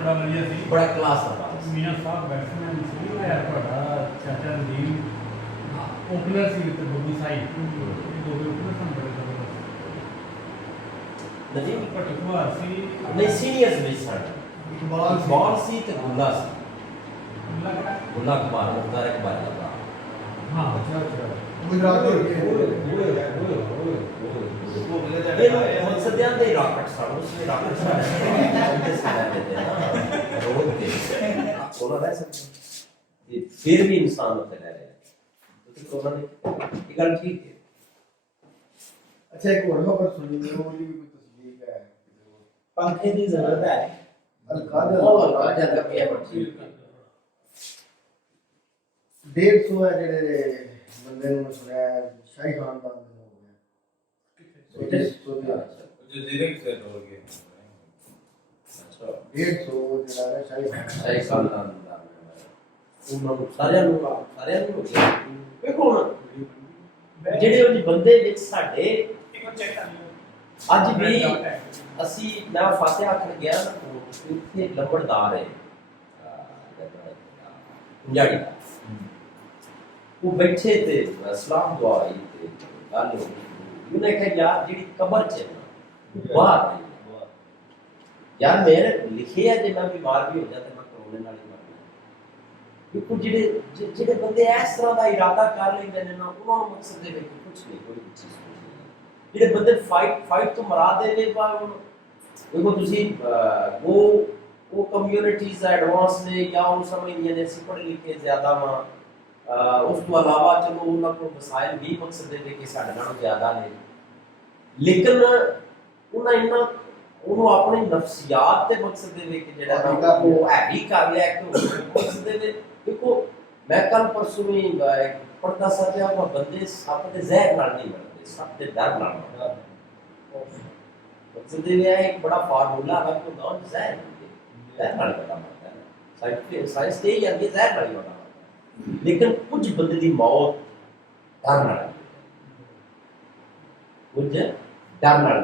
बड़ा वधिया सी बड़ा क्लास दा बाल सी। मीना साहब बैट्समैन सी यार ਤੁਹਾਡਾ ਚਾਚਾ ਨਦੀਮ ओपनर सी ਤੇ ਬੱਬੂ ਸਾਈ ਇਹ ਦੋ ओपनर ਸਨ ਬੜੇ ਜ਼ਬਰਦस्त नदीम ਪਟਕਵਾ ਸੀ नहीं सीनियर्स में सर बॉल सी ते गुल्ला सी। गुल्ला अखबार मुख्तार अखबार का भरा। हाँ अच्छा गुजरात ये मकसद याद है रॉकेट साड़ उसमें रॉकेट साड़ उनके साड़ देते हैं ना रोड के कोरोना रह सकते ये फिर भी इंसान होते रह रहे हैं तो कोरोना ने ये गल ठीक है। अच्छा एक और खबर सुनी वो वाली भी कोई तस्वीर है पंखे की जरूरत है अलकादर और काजल का पिया पड़ती 150 है जेडे बंदे ने सुना शाही खानदान में हो गया जजीरे से हो गए अच्छा 150 जेड़ा है शाही सही खानदान दा ਉਹਨਾਂ ਨੂੰ ਸਾਰਿਆਂ ਨੂੰ ਹੋ ਗਿਆ ਵੇਖੋ ਹੁਣ ਜਿਹੜੇ ਉਹ ਬੰਦੇ ਵਿੱਚ ਸਾਡੇ ਅੱਜ ਵੀ ਅਸੀਂ ਮੈਂ ਫਾਤਿਹਾ ਆਖਣ ਗਿਆ ਨਾ ਉੱਥੇ ਲੰਬੜਦਾਰ ਹੈ ਪੰਜਾੜੀ ਦਾ ਉਹ ਬੈਠੇ ਤੇ ਸਲਾਮ ਦੁਆ ਹੋਈ ਤੇ ਗੱਲ ਹੋ ਗਈ ਉਹਨੇ ਕਿਹਾ ਯਾਰ ਜਿਹੜੀ ਕਬਰ ਚ ਬਾਹਰ यार मेरे लिखे है जे मैं बीमार भी हो जाता मैं कोरोना नाल ही मर गया क्योंकि जेडे बंदे इस तरह का इरादा कर लेंदे ने ना उन्हां नु मकसद दे विच कुछ नहीं कोई चीज नहीं जेडे बंदे फाइट तो मरा दे ने पर हुन देखो तुसी वो कम्युनिटीज एडवांस ने या उन समझदियां ने सी पढ़े लिखे ज्यादा वा उस तो अलावा चलो उन्हां को मसाइल भी मकसद दे कि साडे नालों ज्यादा ने लेकिन उन्हां इन्ना ਉਹਨੂੰ ਆਪਣੀ ਨਫਸੀਆਤ ਤੇ ਮਕਸਦ ਦੇ ਵਿੱਚ ਜਿਹੜਾ ਨਾ ਉਹ ਹੈਵੀ ਕਰ ਲਿਆ ਕਿ ਮਕਸਦ ਦੇ ਵਿੱਚ ਦੇਖੋ ਮੈਂ ਕੱਲ ਪਰਸੋਂ ਵੀ ਪੜਦਾ ਸੱਜਿਆ ਉਹ ਬੰਦੇ ਸੱਪ ਦੇ ਜ਼ਹਿਰ ਨਾਲ ਨਹੀਂ ਮਰਦੇ ਸੱਪ ਦੇ ਡਰ ਨਾਲ ਮਰਦੇ ਮਕਸਦ ਦੇ ਵਿੱਚ ਇੱਕ ਬੜਾ ਫਾਰਮੂਲਾ ਹੈ ਕਿ ਉਹ ਜ਼ਹਿਰ ਨਾਲ ਪਤਾ ਮਰਦਾ ਹੈ ਸਾਇੰਸ ਤੇ ਇਹ ਜਾਂਦੀ ਜ਼ਹਿਰ ਨਾਲ ਹੀ ਹੋਣਾ ਲੇਕਿਨ ਕੁਝ ਬੰਦੇ ਦੀ ਮੌਤ ਡਰ ਨਾਲ ਕੁਝ ਡਰ ਨਾਲ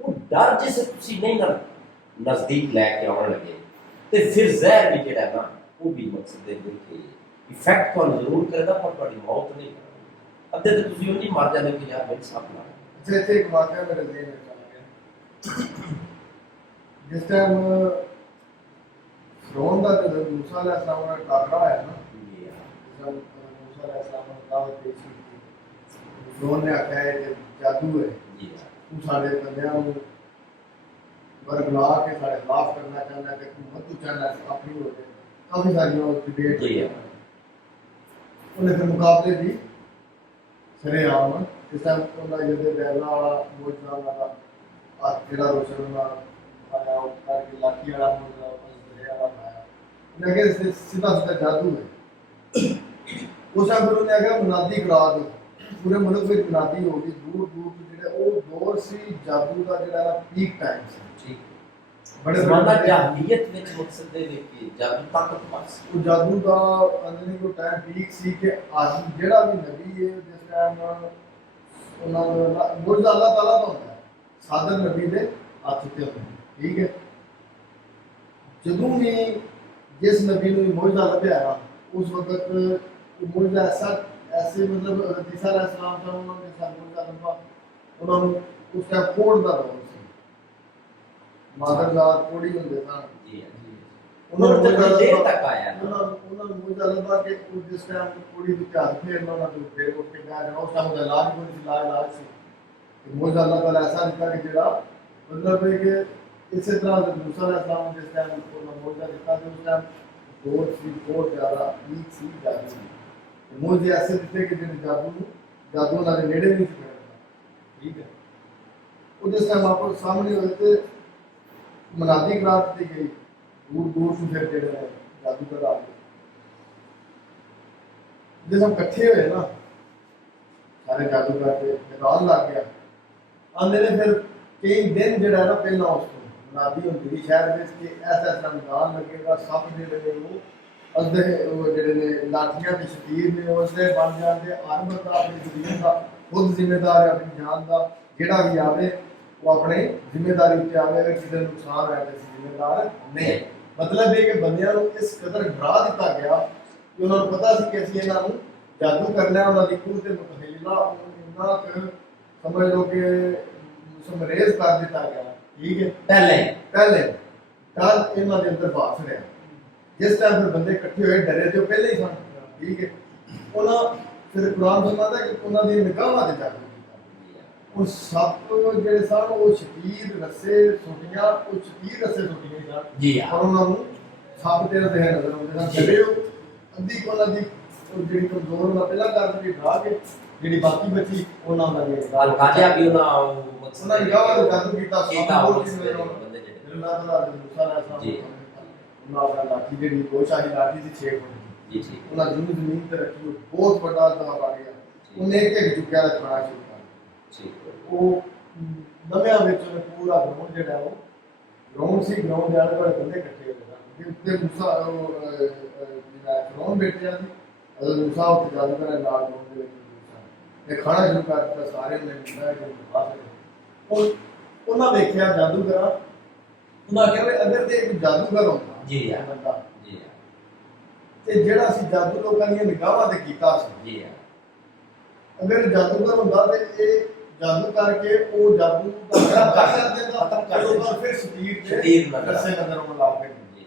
वो डर जिसे तुसी नहीं ना नजदीक लेके आने लगे ते फिर जहर भी जेड़ा ना वो भी मकसद दे कि इफेक्ट तो जरूर करेगा पर तुम्हारी मौत नहीं करेगा अद्धे तो तुसी उन्हीं मर जाने कि यार मेरे साथ ना जैसे एक वाकया मेरे ज़हन में चला गया जिस टाइम फिरौन दा जब मूसा अलैहिस्सलाम ने टाकरा आया ना जब मूसा अलैहिस्सलाम ने दावत पेश की फिरौन ने आख्या है कि जादू है तू साढ़े बंदियां नूं बरगला के साढ़े खिलाफ करना चाहना है तू मत चाहना अपनी हो जाए काफी सारी डिबेट हुई है उन्हें फिर मुकाबले दी सरेआम जिस टाइम उन्होंने यदि बैला वाला मोजना वाला हाथ जेड़ा रोशन ना आया और करके लाठी वाला मोजना दरिया वाला आया उन्हें कहा सीधा सीधा जादू है उस टाइम फिर उन्हें कहा मुनादी करा दो पूरे मुल्क में मुनादी होगी दूर दूर जेड़ा वो दौर सी जादू का जेड़ा ना पीक टाइम सी ठीक बड़े जमाना जाहिलियत विच मकसद दे कि जादू ताकतवर सी वो जादू का अंदर को टाइम पीक सी कि आज जेड़ा भी नबी है जिस टाइम उन्होंने मुर्जा अल्लाह ताला तो होता है सादर नबी दे हाथ ते होते हैं ठीक है जदों भी जिस नबी ने मुर्जा लभया ना उस वक्त वो मुर्जा ऐसे मतलब तीसरा अलैहिस्सलाम था उन्होंने साथ मुर्जा लभा उन्होंने उसका कोड दा रोल सी मादरजात कोड़ी होंदे सन जी जी उन्होंने तो देर तक आया ना उन्होंने मुर्जा लभा के जिस टाइम कोड़ी दी हाथ फेर उन्होंने तो फेर उठ के बैठ जाना उस टाइम दा इलाज कोई सी इलाज सी मुर्जा अल्लाह ताला ऐसा दिता कि जेड़ा मतलब है कि इसी तरह से मूसा अलैहिस्सलाम जिस टाइम उन्होंने मुर्जा दिता तो उस टाइम दौर सी बहुत ज़्यादा पीक सी जादू सी मुझे ऐसे दिखे कि जिन जादू ना नेड़े नहीं सी ठीक है वो जिस टाइम आपको सामने हुए थे मनादी करा दी गई दूर दूर से फिर जेड़े जादू करा जिस हम इकट्ठे हुए ना सारे जादू करके मैदान लग गया आंदे ने फिर कई दिन जेड़ा ना पहला उसको मनादी होंदी शहर में कि ऐसा ऐसा मैदान लगेगा सप जेड़े वो अदे वो जेड़े ने लाठियां दी शकीर ने उसदे बन जांदे हर बंदा अपनी जमीन दा खुद जिम्मेदार है अपनी जान दा जेड़ा भी आवे वो अपने जिम्मेदारी उत्ते आवे अगर किसी नुकसान है तो जिम्मेदार नहीं ਮਤਲਬ ਇਹ ਕਿ ਬੰਦਿਆਂ ਨੂੰ ਇਸ ਕਦਰ ਡਰਾ ਦਿੱਤਾ ਗਿਆ ਕਿ ਉਹਨਾਂ ਨੂੰ ਪਤਾ ਸੀ ਕਿ ਅਸੀਂ ਇਹਨਾਂ ਨੂੰ ਜਾਦੂ ਕਰਨਾ ਹੈ, ਉਹਨਾਂ ਦੀ ਖੂਹ ਤੇ ਮੁਤਹਿਲਾ ਉਹਨਾਂ ਕੁ ਸਮਝ ਲਓ ਕਿ ਸਮਰੇਜ਼ ਕਰ ਦਿੱਤਾ ਗਿਆ। ਠੀਕ ਹੈ, ਪਹਿਲੇ ਕੱਲ ਇਹਨਾਂ ਦੇ ਅੰਦਰ ਬਾਸ ਰਿਹਾ। ਜਿਸ ਟਾਈਮ ਫਿਰ ਬੰਦੇ ਇਕੱਠੇ ਹੋਏ ਡਰੇ ਤੇ ਉਹ ਪਹਿਲੇ ਹੀ ਸਨ। ਠੀਕ ਹੈ, ਉਹਨਾਂ ਫਿਰ ਕੁਰਾਨ ਸੁਣਾਉਂਦਾ ਕਿ ਉਹਨਾਂ ਦੀ ਨਿਗਾਹਾਂ ਤੇ ਜਾਦੂ ਕੀਤਾ। ਉਹ ਸੱਪ ਜਿਹੜੇ ਸਨ ਉਹ ਸ਼ਤੀਰ ਰੱਸੇ ਸੁੱਟੀਆਂ, ਉਹ ਸ਼ਤੀਰ ਰੱਸੇ ਸੁੱਟੀਆਂ ਸਨ ਜੀ ਹਾਂ। ਔਰ ਉਹਨਾਂ ਨੂੰ ਸੱਪ ਤੇ ਨਜ਼ਰ ਆਉਂਦੇ ਸਨ। ਜਿਹੜੇ ਉਹ ਅੱਧੀ ਕੋਲ ਦੀ ਜਿਹੜੀ ਕਮਜ਼ੋਰ ਉਹਨਾਂ ਪਹਿਲਾਂ ਕਰ ਦਿੱਤੀ ਡਰਾ ਕੇ, ਜਿਹੜੀ ਬਾਕੀ ਬਚੀ ਉਹਨਾਂ ਦਾ ਵੀ ਗੱਲ ਕਾਜਿਆ ਵੀ ਉਹਨਾਂ ਨਿਗਾਹਾਂ ਤੇ ਜਾਦੂ ਕੀਤਾ। ਕੀਤਾ ਸੱਪ ਉਸ ਬੋਲ ਬੰਦੇ ਜਿਹੜੇ ਅੱਲਾਹ ਤਾਲਾ ਦੇ ਮੂਸਾ ਅਲੈਹਿ ਸਲਾਮ ਜੀ। ਉਹਨਾਂ ਦਾ ਲਾਠੀ ਜਿਹੜੀ ਗੋਸ਼ਾਹੀ ਲਾਠੀ ਸੀ 6 ਫੁੱਟ ਦੀ, ਜੀ ਠੀਕ ਉਹਨਾਂ ਜ਼ਮੀਨ ਤੇ ਰੱਖੀ, ਉਹ ਬਹੁਤ ਵੱਡਾ ਦਾ ਬਣ ਗਿਆ। ਉਹਨੇ ਇੱਕ ਚੁੱਕਿਆ ਦਾ ਖਾਣਾ ਸ਼ੁਰੂ ਕਰ ਠੀਕ ਉਹ ਨਵਿਆਂ ਵਿੱਚ ਉਹਨੇ ਪੂਰਾ ਗਰਾਊਂਡ ਜਿਹੜਾ ਉਹ ਗਰਾਊਂਡ ਸੀ, ਗਰਾਊਂਡ ਦੇ ਆਲੇ ਦੁਆਲੇ ਬੰਦੇ ਇਕੱਠੇ ਹੋਏ ਸਨ ਕਿ ਉੱਤੇ ਮੂਸਾ ਜਿਹੜਾ ਗਰਾਊਂਡ ਬੈਠ ਜਾਂਦੀ ਅਦਰ ਮੂਸਾ ਉੱਤੇ ਜਾਦੂ ਕਰਨ ਨਾਲ ਗਰਾਊਂਡ ਦੇ ਵਿੱਚ ਮੂਸਾ ਤੇ ਖਾਣਾ ਸ਼ੁਰੂ ਕਰ ਦਿੱਤਾ। ਸਾਰੇ ਨੇ ਮਿਲਦਾ ਕਿ ਉਹ ਉਹਨਾਂ ਵੇਖਿਆ ਜਾਦੂਗਰਾਂ, ਉਹਨਾਂ ਕਿਹਾ ਵੀ ਅਗਰ ਤੇ ਇੱਕ ਜਾਦੂਗਰ ਹੁੰਦਾ ਜੀ ਆ ਬੰਦਾ ਜੀ ਆ ਤੇ ਜਿਹੜਾ ਸੀ ਜਾਦੂ ਲੋਕਾਂ ਦੀਆਂ ਨਿਗਾਹਾਂ ਤੇ ਕੀਤਾ ਸੀ, ਜੀ ਆ ਅਗਰ ਜਾਦੂਗਰ ਹੁੰਦਾ ਤੇ ਇਹ ਜਾਦੂ ਕਰਕੇ ਉਹ ਜਾਦੂ ਦਾ ਖਤਮ ਕਰ ਦਿੰਦਾ। ਜਦੋਂ ਬਾਅਦ ਫਿਰ ਸ਼ਤੀਰ ਨਜ਼ਰ ਰਸੇ ਨਜ਼ਰ ਆਉਣ ਲੱਗ ਪਏ। ਜੀ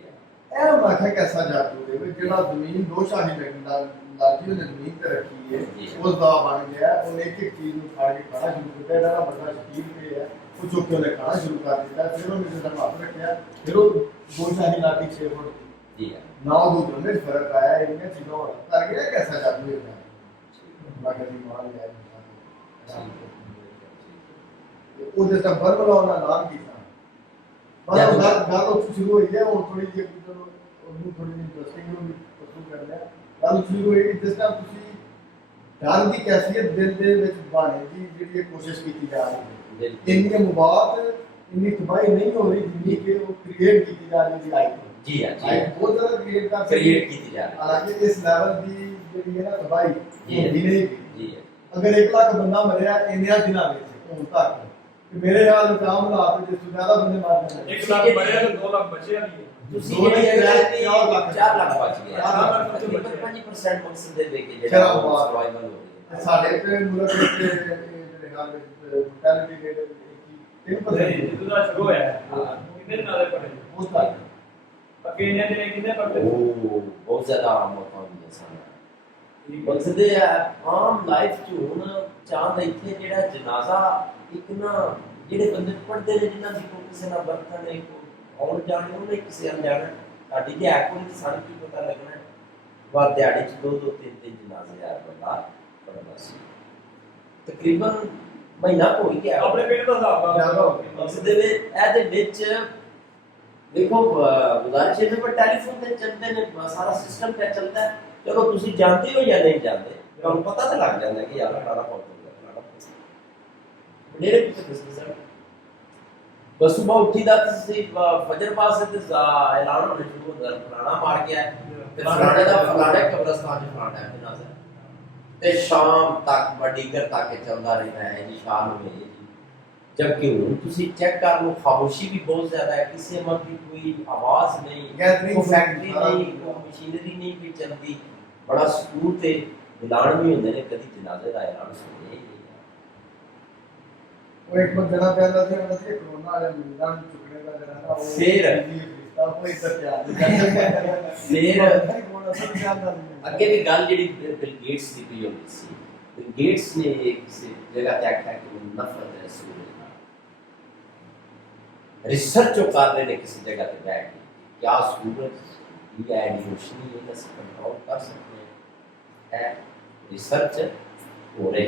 ਆ ਇਹ ਮੈਂ ਕਿਹਾ ਕੈਸਾ ਜਾਦੂ ਹੈ ਵੀ ਜਿਹੜਾ ਜ਼ਮੀਨ ਦੋ ਸ਼ਾਹੀ ਲੱਗਦਾ ਲਾਜੀ ਉਹਨੇ ਜ਼ਮੀਨ ਤੇ ਰੱਖੀ ਹੈ, ਉਸ ਦਾ ਬਣ ਗਿਆ। ਉਹਨੇ ਇੱਕ ਇੱਕ ਚੀਜ਼ ਨੂੰ ਖਾ ਕੇ ਖਾਣਾ ਸ਼ੁਰੂ ਕੀਤਾ। ਜਿਹੜਾ ਬੰਦਾ ਸ਼ਤੀਰ ਤੇ ਹੈ ਉਹ ਚੁੱਕ ਕੇ ਉਹਨੇ ਖਾਣਾ ਸ਼ੁਰੂ ਕਰ ਦਿੱਤਾ। ਫਿਰ ਉਹਨੇ ਜਦੋਂ ਹੱਥ ਰੱਖਿਆ ਫਿਰ ਉਹ ਦੋ ਸ਼ਾਹੀ ਲਾਟੀ 6 ਫੁੱਟ ਦੀ ਜੀ ਆ ਨਾ ਉਹ ਦੋਨੇ ਫਰਕ ਆਇਆ। ਇਹਨਾਂ ਚੀਜ਼ਾਂ ਹੋਣ ਕਰ ਗਿਆ ਕੈਸਾ ਜਾਦੂ ਹੈ। ਮੈਂ ਕਹਿੰਦੀ ਮਾਨ ਲਿਆ ਉਹ ਜਿਸ ਤਰ੍ਹਾਂ ਬਰਬਲਾ ਉਹਨਾਂ ਨਾਮ ਕੀਤਾ। ਪਰ ਗੱਲ ਉੱਥੇ ਸ਼ੁਰੂ ਹੋਈ ਹੈ। ਹੁਣ ਥੋੜੀ ਜਿਹੀ ਚਲੋ ਉਹਨੂੰ ਥੋੜੀ ਜਿਹੀ ਇੰਟਰਸਟਿੰਗ ਨੂੰ ਵੀ ਪਸੂ ਕਰ ਲਿਆ। ਗੱਲ ਸ਼ੁਰੂ ਹੋਈ ਕਿ ਜਿਸ ਤਰ੍ਹਾਂ ਤੁਸੀਂ ਡਰ ਦੀ ਕੈਫੀਅਤ ਦਿਲ ਦੇ ਵਿੱਚ ਬਾਣੇ ਦੀ ਜਿਹੜੀ ਇਹ ਕੋਸ਼ਿਸ਼ ਕੀਤੀ ਜਾ ਰਹੀ ਹੈ, ਇੰਨੀ ਮੁਬਾਦ ਇੰਨੀ ਤਬਾਹੀ ਨਹੀਂ ਹੋ ਰਹੀ ਜਿੰਨੀ ਕਿ ਉਹ ਕ੍ਰੀਏਟ ਕੀਤੀ ਜਾ ਰਹੀ ਹੈ। ਲਾਈਫ ਜੀ ਆ ਜੀ ਬਹੁਤ ਜ਼ਿਆਦਾ ਕ੍ਰੀਏਟ ਕੀਤੀ ਜਾ ਰਹੀ ਹਾਲਾਂਕਿ ਇਸ ਲੈਵਲ ਦੀ ਜਿਹੜੀ ਹੈ ਨਾ ਤਬਾਹੀ ਹੁੰਦੀ ਨਹੀਂ। ਜੀ ਅਗਰ 1 ਲੱਖ ਬੰਦਾ ਮਰਿਆ ਇੰਨਿਆਂ ਦਿਨਾਂ ਵਿੱਚ ਹੁਣ ਤੱਕ ਤੇ ਮੇਰੇ ਖਿਆਲ ਵਿੱਚ ਆਮ ਹਾਲਾਤ ਵਿੱਚ ਤੋਂ ਜ਼ਿਆਦਾ ਬੰਦੇ ਮਰ ਜਾਂਦੇ। 1 ਲੱਖ ਮਰਿਆ ਤੇ 2 ਲੱਖ ਬਚਿਆ ਵੀ ਹੈ। ਤੁਸੀਂ ਦੋ ਨਹੀਂ, ਇਹ ਚਾਰ ਕਿ 4 ਲੱਖ ਬਚ ਗਏ। 4 ਲੱਖ ਤਕਰੀਬਨ 5% ਮਕਸਦ ਦੇ ਵਿੱਚ ਜਿਹੜਾ ਸਰਵਾਈਵਲ ਹੋ ਗਿਆ। ਸਾਡੇ ਤੇ ਮੁਲਕ ਵਿੱਚ ਜਿਹੜੇ ਹਾਲ ਵਿੱਚ ਮੋਰਟੈਲਿਟੀ ਰੇਟ 3% ਜਦੋਂ ਦਾ ਸ਼ੁਰੂ ਹੋਇਆ ਹੈ, ਕਿੰਨੇ ਦਿਨਾਂ ਦੇ ਪੜੇ ਬਹੁਤ ਘੱਟ। ਅੱਗੇ ਇਹਨਾਂ ਦਿਨੇ ਕਿੰਨੇ ਪੜਦੇ? ਉਹ ਬਹੁਤ ਜ਼ਿਆਦਾ ਆਮ ਮੌਕਾ ਹੁੰਦਾ ਸਾਨੂੰ। ਮਕਸਦ ਇਹ ਹੈ ਆਮ ਲਾਈਫ 'ਚ ਹੁਣ ਚਾਂਦ ਇੱਥੇ ਜਿਹੜਾ ਜਨਾਜ਼ਾ ਇੱਕ ਨਾ ਜਿਹੜੇ ਬੰਦੇ ਪੜ੍ਹਦੇ ਨੇ ਜਿਨ੍ਹਾਂ ਦੀ ਕੋਈ ਕਿਸੇ ਨਾਲ ਵਰਤਨ ਨੇ ਆਉਣ ਜਾਣ ਉਹਨੇ ਕਿਸੇ ਅਣਜਾਣ ਸਾਡੀ ਜੇ ਐ ਕੋਈ ਸਾਨੂੰ ਕੀ ਪਤਾ ਲੱਗਣਾ ਵਾ ਦਿਹਾੜੀ 'ਚ 2 3 ਜਨਾਜ਼ੇ ਆ ਬੰਦਾ ਪੜ੍ਹਦਾ ਸੀ। ਤਕਰੀਬਨ ਮਹੀਨਾ ਹੋ ਗਿਆ ਆਪਣੇ ਪਿੰਡ ਦਾ ਹਿਸਾਬ ਜ਼ਿਆਦਾ ਹੋ ਨਾਲ ਗਿਆ। ਮਕਸਦ ਇਹਦੇ ਵਿੱਚ ਦੇਖੋ ਗੁਜ਼ਾਰਿਸ਼ ਹੈ ਪਰ ਟੈਲੀਫੋਨ ਤੇ ਚੱਲਦੇ ਨੇ ਸਾਰਾ ਸਿਸਟਮ ਤੇ ਚੱਲਦਾ ਹੈ। ਚਲੋ ਤੁਸੀਂ ਜਾਣਦੇ ਹੋ ਜਾਂ ਨਹੀਂ ਜਾਣਦੇ ਤੁਹਾਨੂੰ ਪਤਾ ਤਾਂ ਲੱਗ ਜਾਂਦਾ ਕਿ ਯਾਰ ਫਲਾਣਾ ਫੋਨ ਕਰਦਾ ਮੇਰੇ ਪਿੱਛੇ ਦੱਸਦੇ ਸਰ ਬਸ ਸੁਬਹ ਉੱਠੀ ਦਾ ਤੁਸੀਂ ਫਜਰ ਪਾਸੇ ਤੇ ਐਲਾਨ ਹੋਣੇ ਸ਼ੁਰੂ ਹੁੰਦਾ ਫਲਾਣਾ ਮਾਰ ਗਿਆ ਤੇ ਫਲਾਣੇ ਦਾ ਫਲਾਣੇ ਕਬਰਸਤਾਨ 'ਚ ਫਲਾਣਾ ਹੈ ਨਾ ਤੇ ਸ਼ਾਮ ਤੱਕ ਬੜੀਗਰ ਤੱਕ ਚੱਲਦਾ ਰਹਿੰਦਾ ਹੈ ਜੀ ਸ਼ਾਮ ਨੂੰ ਜੀ। जबकि तुसी चेक कर लो खामोशी भी बहुत ज्यादा है, किसी मत की कोई आवाज नहीं, गैदरिंग फैक्ट्री नहीं, कोई मशीनरी नहीं भी चलती, बड़ा सुकून ते ऐलान भी होंदे ने कदी जनाजे दा ऐलान सुने ही नहीं। वो एक बार जना पैदा से मतलब कि कोरोना वाले मिलान चुकने का जरा ना वो फिर वो इधर क्या फिर अगे भी गल जेडी बिल गेट्स दी पई होंदी सी। बिल गेट्स ने किसी जगह तय किया कि नफरत है रसूल रिसर्च जो कर रहे हैं किसी जगह पे बैठ के क्या सूरज या रोशनी है कैसे कंट्रोल कर सकते हैं रिसर्च हो रही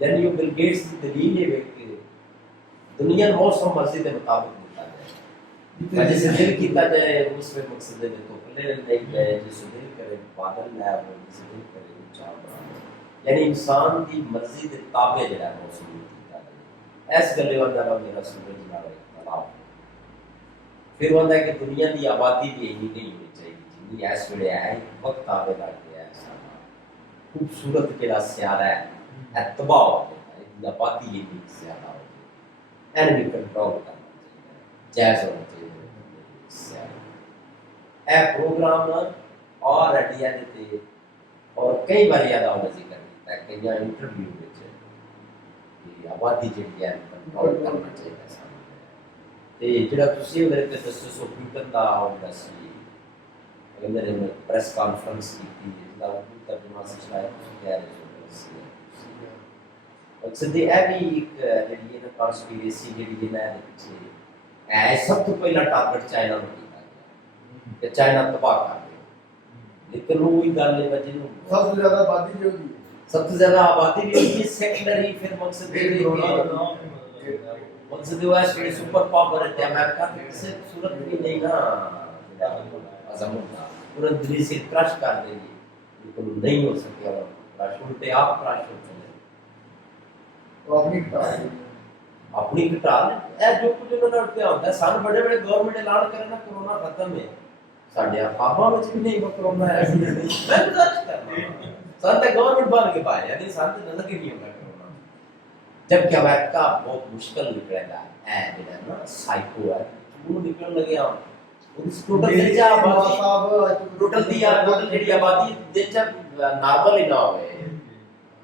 यानी ये बिल गेट्स की दलील है कि दुनिया मौसम मर्जी के मुताबिक होता है जैसे दिल किया जाए उसमें मकसद है तो पहले नहीं जाए जैसे दिल करे बादल लाया हो जैसे दिल करे चार यानी इंसान की मर्जी के ताबे जरा मौसम किया जाए ऐस गले वाला मेरा सूरज ना रहे फिर होता है कि दुनिया की आबादी भी इन्नी नहीं होनी चाहिए जिन्नी इस वे है वक्त आवे लग गया है खूबसूरत जो स्यारा है तबाह हो गया आबादी इन्नी ज्यादा हो गई एनमी कंट्रोल करना चाहिए जायज होना चाहिए ए प्रोग्राम और अडिया देते और कई बार यादव जिक्र किया कई इंटरव्यू में कि आबादी जी है कंट्रोल करना चाहिए सामने ते जेड़ा तुसी उधर पे जस्टिस ऑफ न्यूटन दा होंदा सी अंदर ने प्रेस कॉन्फ्रेंस की थी जिसका तर्जुमा से शायद कह रहे थे और सदी ए भी एक जेडी है कॉन्स्पिरेसी जेडी है ना पीछे ए सब तो पहला टारगेट चाइना ने किया गया कि चाइना तबाह कर दे लेकिन वो ही गल है जिन्हों सबसे ज्यादा आबादी जो होगी सबसे ज्यादा आबादी भी होगी सेकेंडरी फिर मकसद ये है कि मकसद हुआ है सुपर पावर है अमेरिका से सूरत भी नहीं ना अजमत था पूरा दिल्ली से क्रश कर देगी बिल्कुल नहीं हो सके और क्रश उल्टे आप क्रश हो चले तो अपनी घटाल ए जो कुछ उन्होंने पे होता है सन बड़े बड़े गवर्नमेंट ऐलान करे ना कोरोना खत्म है साडे खाबा में भी नहीं कोरोना है मैं बर्दाश्त करना सन तक गवर्नमेंट बन के पाए यानी सन तक नजर के नहीं होगा कोरोना जब क्या अमेरिका बहुत मुश्किल निकलेगा ए जेड़ा ना साइको है वो निकलने लगे हम उस टोटल जेडी आबादी टोटल जेडी आबादी दिन जब नॉर्मल ही ना होवे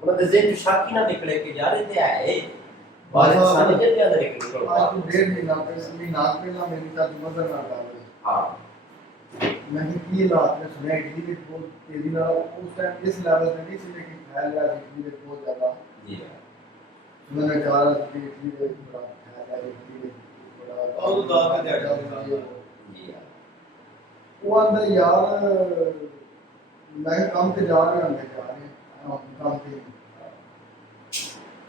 उन्होंने जेन शाकी ना निकले कि यार ये है बात सारी जगह याद रखनी आज तो 1.5 महीना पे ना मेरी साथ मदर ना डाले हां नहीं की लात में सुना इटली में बहुत तेजी ना उस टाइम इस लेवल पे नहीं सुने कि फैल गया इटली में बहुत ज्यादा जी उन्होंने कहा कि इटली में बड़ा फैल गया इटली में बड़ा और दाग के जाता जी वो अंदर यार मैं काम पे जा रहे हैं जा रहे हैं काम पे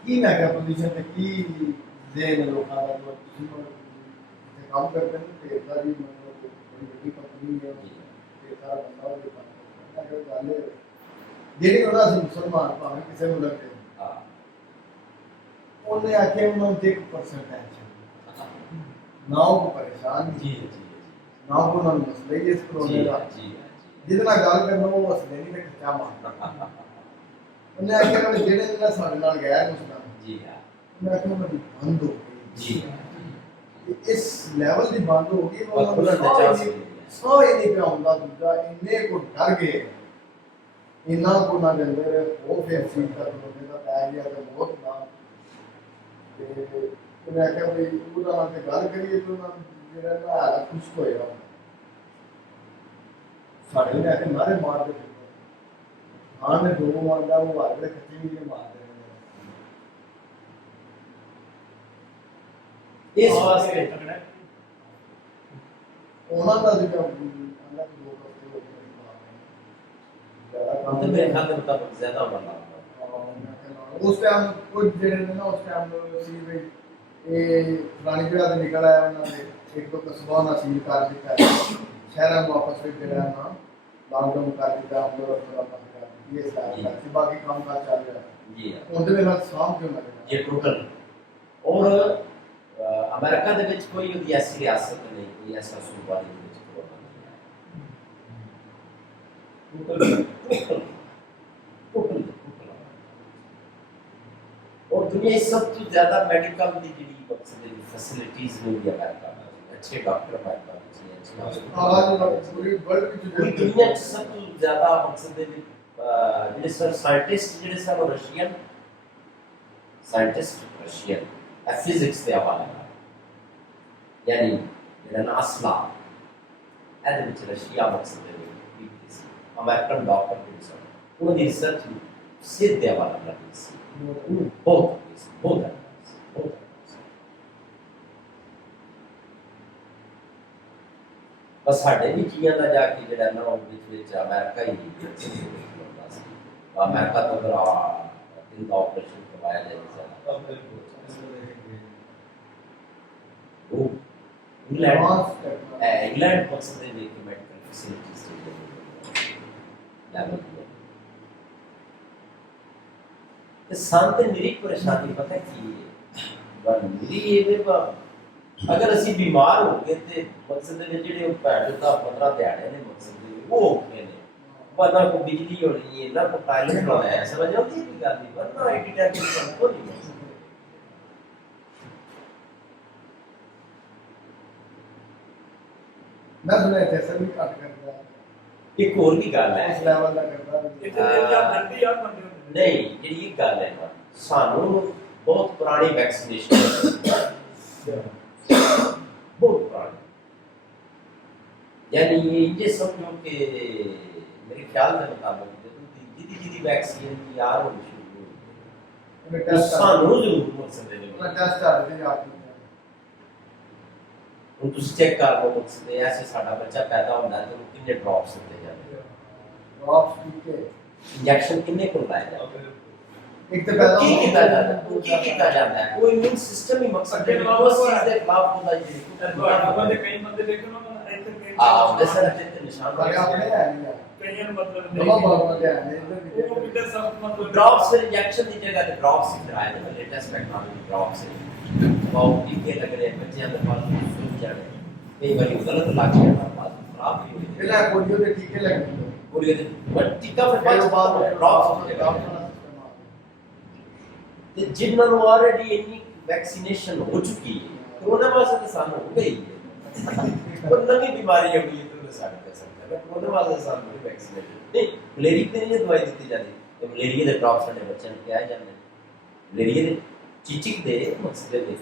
की मैं क्या पोजीशन पे की देन लोकां दा जो काम करते हैं तो इतना भी मतलब बड़ी बड़ी कंपनी है ये सारा बंदा जो काम करता है अगर गाले जेडी होना सी मुसलमान भावे किसी मुल्क के हां उन्हें आके उन्होंने 1% टेंशन ना को परेशान जी ना को ना मसले ये इस कोरोना का जी जितना गाल करना वो मसले नहीं है क्या मानना उन्हें आके ना जेडे ना साडे नाल गया मुसलमान जी हां मैं कहूं मैं बंद हो गई जी इस लेवल ਦੀ ਬੰਦ ਹੋ ਗਈ और खुला चांस ਸੋ ਇਹ ਨਹੀਂ ਪਿਆ ਹੁੰਦਾ ਦੂਜਾ ਇੰਨੇ ਕੋ ਡਰ ਗਏ ਇੰਨਾ ਕੋ ਨਾ ਦਿੰਦੇ ਉਹ ਫਿਰ ਸੀ ਕਰ ਲੋਗੇ ਦਾ ਪੈ ਗਿਆ ਤੇ ਬਹੁਤ ਨਾ ਤੇ ਮੈਂ ਕਿਹਾ ਵੀ ਉਹਦਾ ਨਾਲ ਤੇ ਗੱਲ ਕਰੀਏ ਤੇ ਉਹਨਾਂ ਜਿਹੜਾ ਨਾ ਹਾਲ ਕੁਛ ਹੋਇਆ ਸਾਡੇ ਨੇ ਕਿ ਮਾਰੇ ਮਾਰਦੇ ਹਾਂ ਨੇ ਦੋ ਮਾਰਦਾ ਉਹ ਆਗਲੇ ਖੱਤੀ ਵੀ ਮਾਰਦੇ इस वास्ते ਉਹਨਾਂ ਦਾ ਜਿਹੜਾ ਅੰਦਰ ਦੋ ਹਫ਼ਤੇ ਹੋ ਗਏ ਜ਼ਿਆਦਾ ਕੰਮ तो मेरे ख्याल के मुताबिक ज्यादा होना ਉਸ ਟਾਈਮ ਕੁਝ ਜਿਹੜੇ ਨੇ ਨਾ ਉਸ ਟਾਈਮ ਸੀ ਵੀ ਇਹ ਪੁਰਾਣੀ ਜਗ੍ਹਾ ਤੇ ਨਿਕਲ ਆਇਆ ਉਹਨਾਂ ਦੇ ਇੱਕ ਦੋ ਕਸਬਾ ਨਾਲ ਸੀਲ ਕਰ ਦਿੱਤਾ ਸ਼ਹਿਰਾਂ ਨੂੰ ਵਾਪਸ ਵੀ ਜਿਹੜਾ ਨਾ ਲਾਕਡਾਊਨ ਕਰ ਦਿੱਤਾ ਅੰਦਰ ਥੋੜਾ ਬੰਦ ਕਰ ਦਿੱਤੀ ਇਹ ਸਾਰਾ ਕਰਕੇ ਬਾਕੀ ਕੰਮ ਕਾਜ ਚੱਲ ਰਿਹਾ जी ਉਹਦੇ ਦੇ ਨਾਲ ਸਾਂਭ ਕਿਉਂ ਨਾ ਲੈਣਾ ये टोटल और अमेरिका ਦੇ ਵਿੱਚ ਕੋਈ ਉਹਦੀ ਐਸੀ ਰਿਆਸਤ ਨਹੀਂ ਕੋਈ ਐਸਾ ਸੂਬਾ ਨਹੀਂ ਜਿਹਦੇ ਵਿੱਚ ਕੋਰੋਨਾ ਨਹੀਂ ਹੈ टोटल और दुनिया की सबसे ज्यादा मेडिकल ਦੀ ਜਿਹੜੀ ਮਕਸਦ ਦੀ ਫੈਸਿਲਿਟੀਜ਼ ਨੇ ਵੀ ਅਮਰੀਕਾ ਵਿੱਚ अच्छे डॉक्टर अमेरिका ਵਿੱਚ ਨੇ अच्छे hospital ਆਵਾਜ਼ ਪੂਰੀ ਵਰਲਡ ਵਿੱਚ पूरी दुनिया ਚ ਸਭ ਤੋਂ ਜ਼ਿਆਦਾ ਮਕਸਦ ਦੇ ਜਿਹੜੇ ਸਰ ਸਾਇੰਟਿਸਟ ਜਿਹੜੇ ਸਨ ਰਸ਼ੀਅਨ ਸਾਇੰਟਿਸਟ ਰਸ਼ੀਅਨ फिजिक्स ਦੇ ਹਵਾਲੇ ਨਾਲ ਯਾਨੀ ਜਿਹੜਾ ਨਾ ਅਸਲਾ ਇਹਦੇ ਵਿੱਚ ਰਸ਼ੀਆ ਮਕਸਦ ਦੇ ਵਿੱਚ ਅਮਰੀਕਨ ਡਾਕਟਰ ਜਿਹੜੇ ਸਨ ਉਹਨਾਂ ਦੀ ਰਿਸਰਚ ਸਿੱਧੇ ਹਵਾਲੇ ਨਾਲ ਸੀ ਬਹੁਤ ਬਸ ਸਾਡੇ ਵੀ ਚੀਜ਼ਾਂ ਦਾ ਜਾ ਕੇ ਜਿਹੜਾ ਨਾ ਉਹ ਵਿੱਚ ਅਮਰੀਕਾ ਹੀ ਹੁੰਦਾ ਸੀ ਅਮਰੀਕਾ ਤੋਂ ਫਿਰ ਦਿਲ ਦਾ ਆਪਰੇਸ਼ਨ ਕਰਵਾਇਆ ਜਾਂਦਾ ਸੀ इंग्लैंड मकसद है कि मेडिकल फैसिलिटीज लेवल पे शांत मेरी परेशानी पता की है मेरी ये अगर ਅਸੀਂ बीमार हो गए ਤੇ ਮਕਸਦ ਦੇ ਜਿਹੜੇ ਭੈਣ ਦਾ 15 ਦਿਹਾੜੇ ਨੇ ਮਕਸਦ ਦੇ ਉਹ ਔਖੇ ਨੇ ਵਰਨਾ ਕੋ ਬਿਜਲੀ ਹੋਣੀ ਹੈ ਨਾ ਕੋ ਟਾਇਲਟ ਹੋਣਾ ਹੈ ਸਮਝ ਆਉਂਦੀ ਹੈ ਗੱਲ ਨਹੀਂ ਵਰਨਾ ਆਈਟੀ ਟੈਕ ਕੋਈ ਨਹੀਂ मैं सुना इतने सर भी घट करता है एक और भी गल उस है लेवल का करता है ਇੱਥੇ ਤੇ ਜਾਂ ਜਲਦੀ ਆ ਬੰਦੇ ਹੁੰਦੇ ਨੇ। नहीं जी ये गल है ना सानू बहुत पुरानी वैक्सीनेशन बहुत पुरानी यानी ये समझो कि मेरे ख्याल के मुताबिक जिदी वैक्सीन तैयार होनी शुरू हुई उन्हें तो टेस्ट सानू जरूर मकसद है उन्हें टेस्ट कर दे आप ਹੁਣ ਤੁਸੀਂ ਚੈੱਕ ਕਰ ਲਓ ਮਕਸਦ ਇਹ ਐਸੇ ਸਾਡਾ ਬੱਚਾ ਪੈਦਾ ਹੁੰਦਾ ਹੈ ਤਾਂ ਕਿੰਨੇ ਡ੍ਰੌਪਸ ਹੁੰਦੇ ਜਾਂਦੇ ड्रॉप्स ठीक है ਇੰਜੈਕਸ਼ਨ ਕਿੰਨੇ ਕੋਲ ਲਾਇਆ ਜਾਂਦਾ एक तो पैदा ਕੀ ਕੀਤਾ ਜਾਂਦਾ ਕੀ ਕੀਤਾ ਜਾਂਦਾ ਹੈ ਉਹ ਇਮਿਊਨ ਸਿਸਟਮ ਹੀ ਮਕਸਦ ਹੈ ਕਿ ਉਸ ਚੀਜ਼ ਦੇ ਖਿਲਾਫ ਹੁੰਦਾ ਜੀ ਬੰਦੇ ਕਈ ਬੰਦੇ ਦੇਖੋ ਨਾ ਇੱਥੇ ਕਈ ਆ ਵੈਸੇ ਤੇ ਨਿਸ਼ਾਨ लगे अपने है नहीं ਕਈਆਂ ਨੂੰ ਮਤਲਬ दवा बहुत मजा है ਉਹ ਕਿਤੇ ਸਭ ਮਤਲਬ ड्रॉप्स से इंजेक्शन की जगह पे ड्रॉप्स ही कराए थे लेटेस्ट टेक्नोलॉजी ड्रॉप्स है बहुत टीके लग रहे हैं बच्चे अंदर पास सुन जाने कई बार गलत लग गया पास खराब भी हुई पहले पोलियो के टीके लगे पूरी बट टीका फिर बाद ड्रॉप्स हो जाएगा ਤੇ ਜਿਨ੍ਹਾਂ ਨੂੰ ਆਲਰੇਡੀ ਇੰਨੀ ਵੈਕਸੀਨੇਸ਼ਨ ਹੋ ਚੁੱਕੀ ਹੈ ਤੇ ਉਹਨਾਂ ਵਾਸਤੇ ਤਾਂ ਸਾਨੂੰ ਹੋ ਗਈ ਹੈ ਉਹ ਨਵੀਂ ਬਿਮਾਰੀ ਹੋ ਗਈ ਹੈ ਤਾਂ ਸਾਡੇ ਕਹਿ ਸਕਦੇ ਹਾਂ ਉਹਨਾਂ ਵਾਸਤੇ ਸਾਨੂੰ ਵੈਕਸੀਨੇਸ਼ਨ ਨਹੀਂ ਮਲੇਰੀਆ ਦੀ ਨਹੀਂ ਦਵਾਈ ਦਿੱਤੀ ਜਾਂਦੀ ਤੇ ਮਲੇਰੀਆ ਦੇ ਡ੍ਰੌਪ ਸਾਡੇ ਬੱਚਿਆਂ ਨੂੰ ਕਿਹਾ ਜਾਂਦੇ ਮਲੇਰੀਆ ਦੇ ਚੀਚਕ ਦੇ ਮਕਸਦ ਦੇ ਵਿੱਚ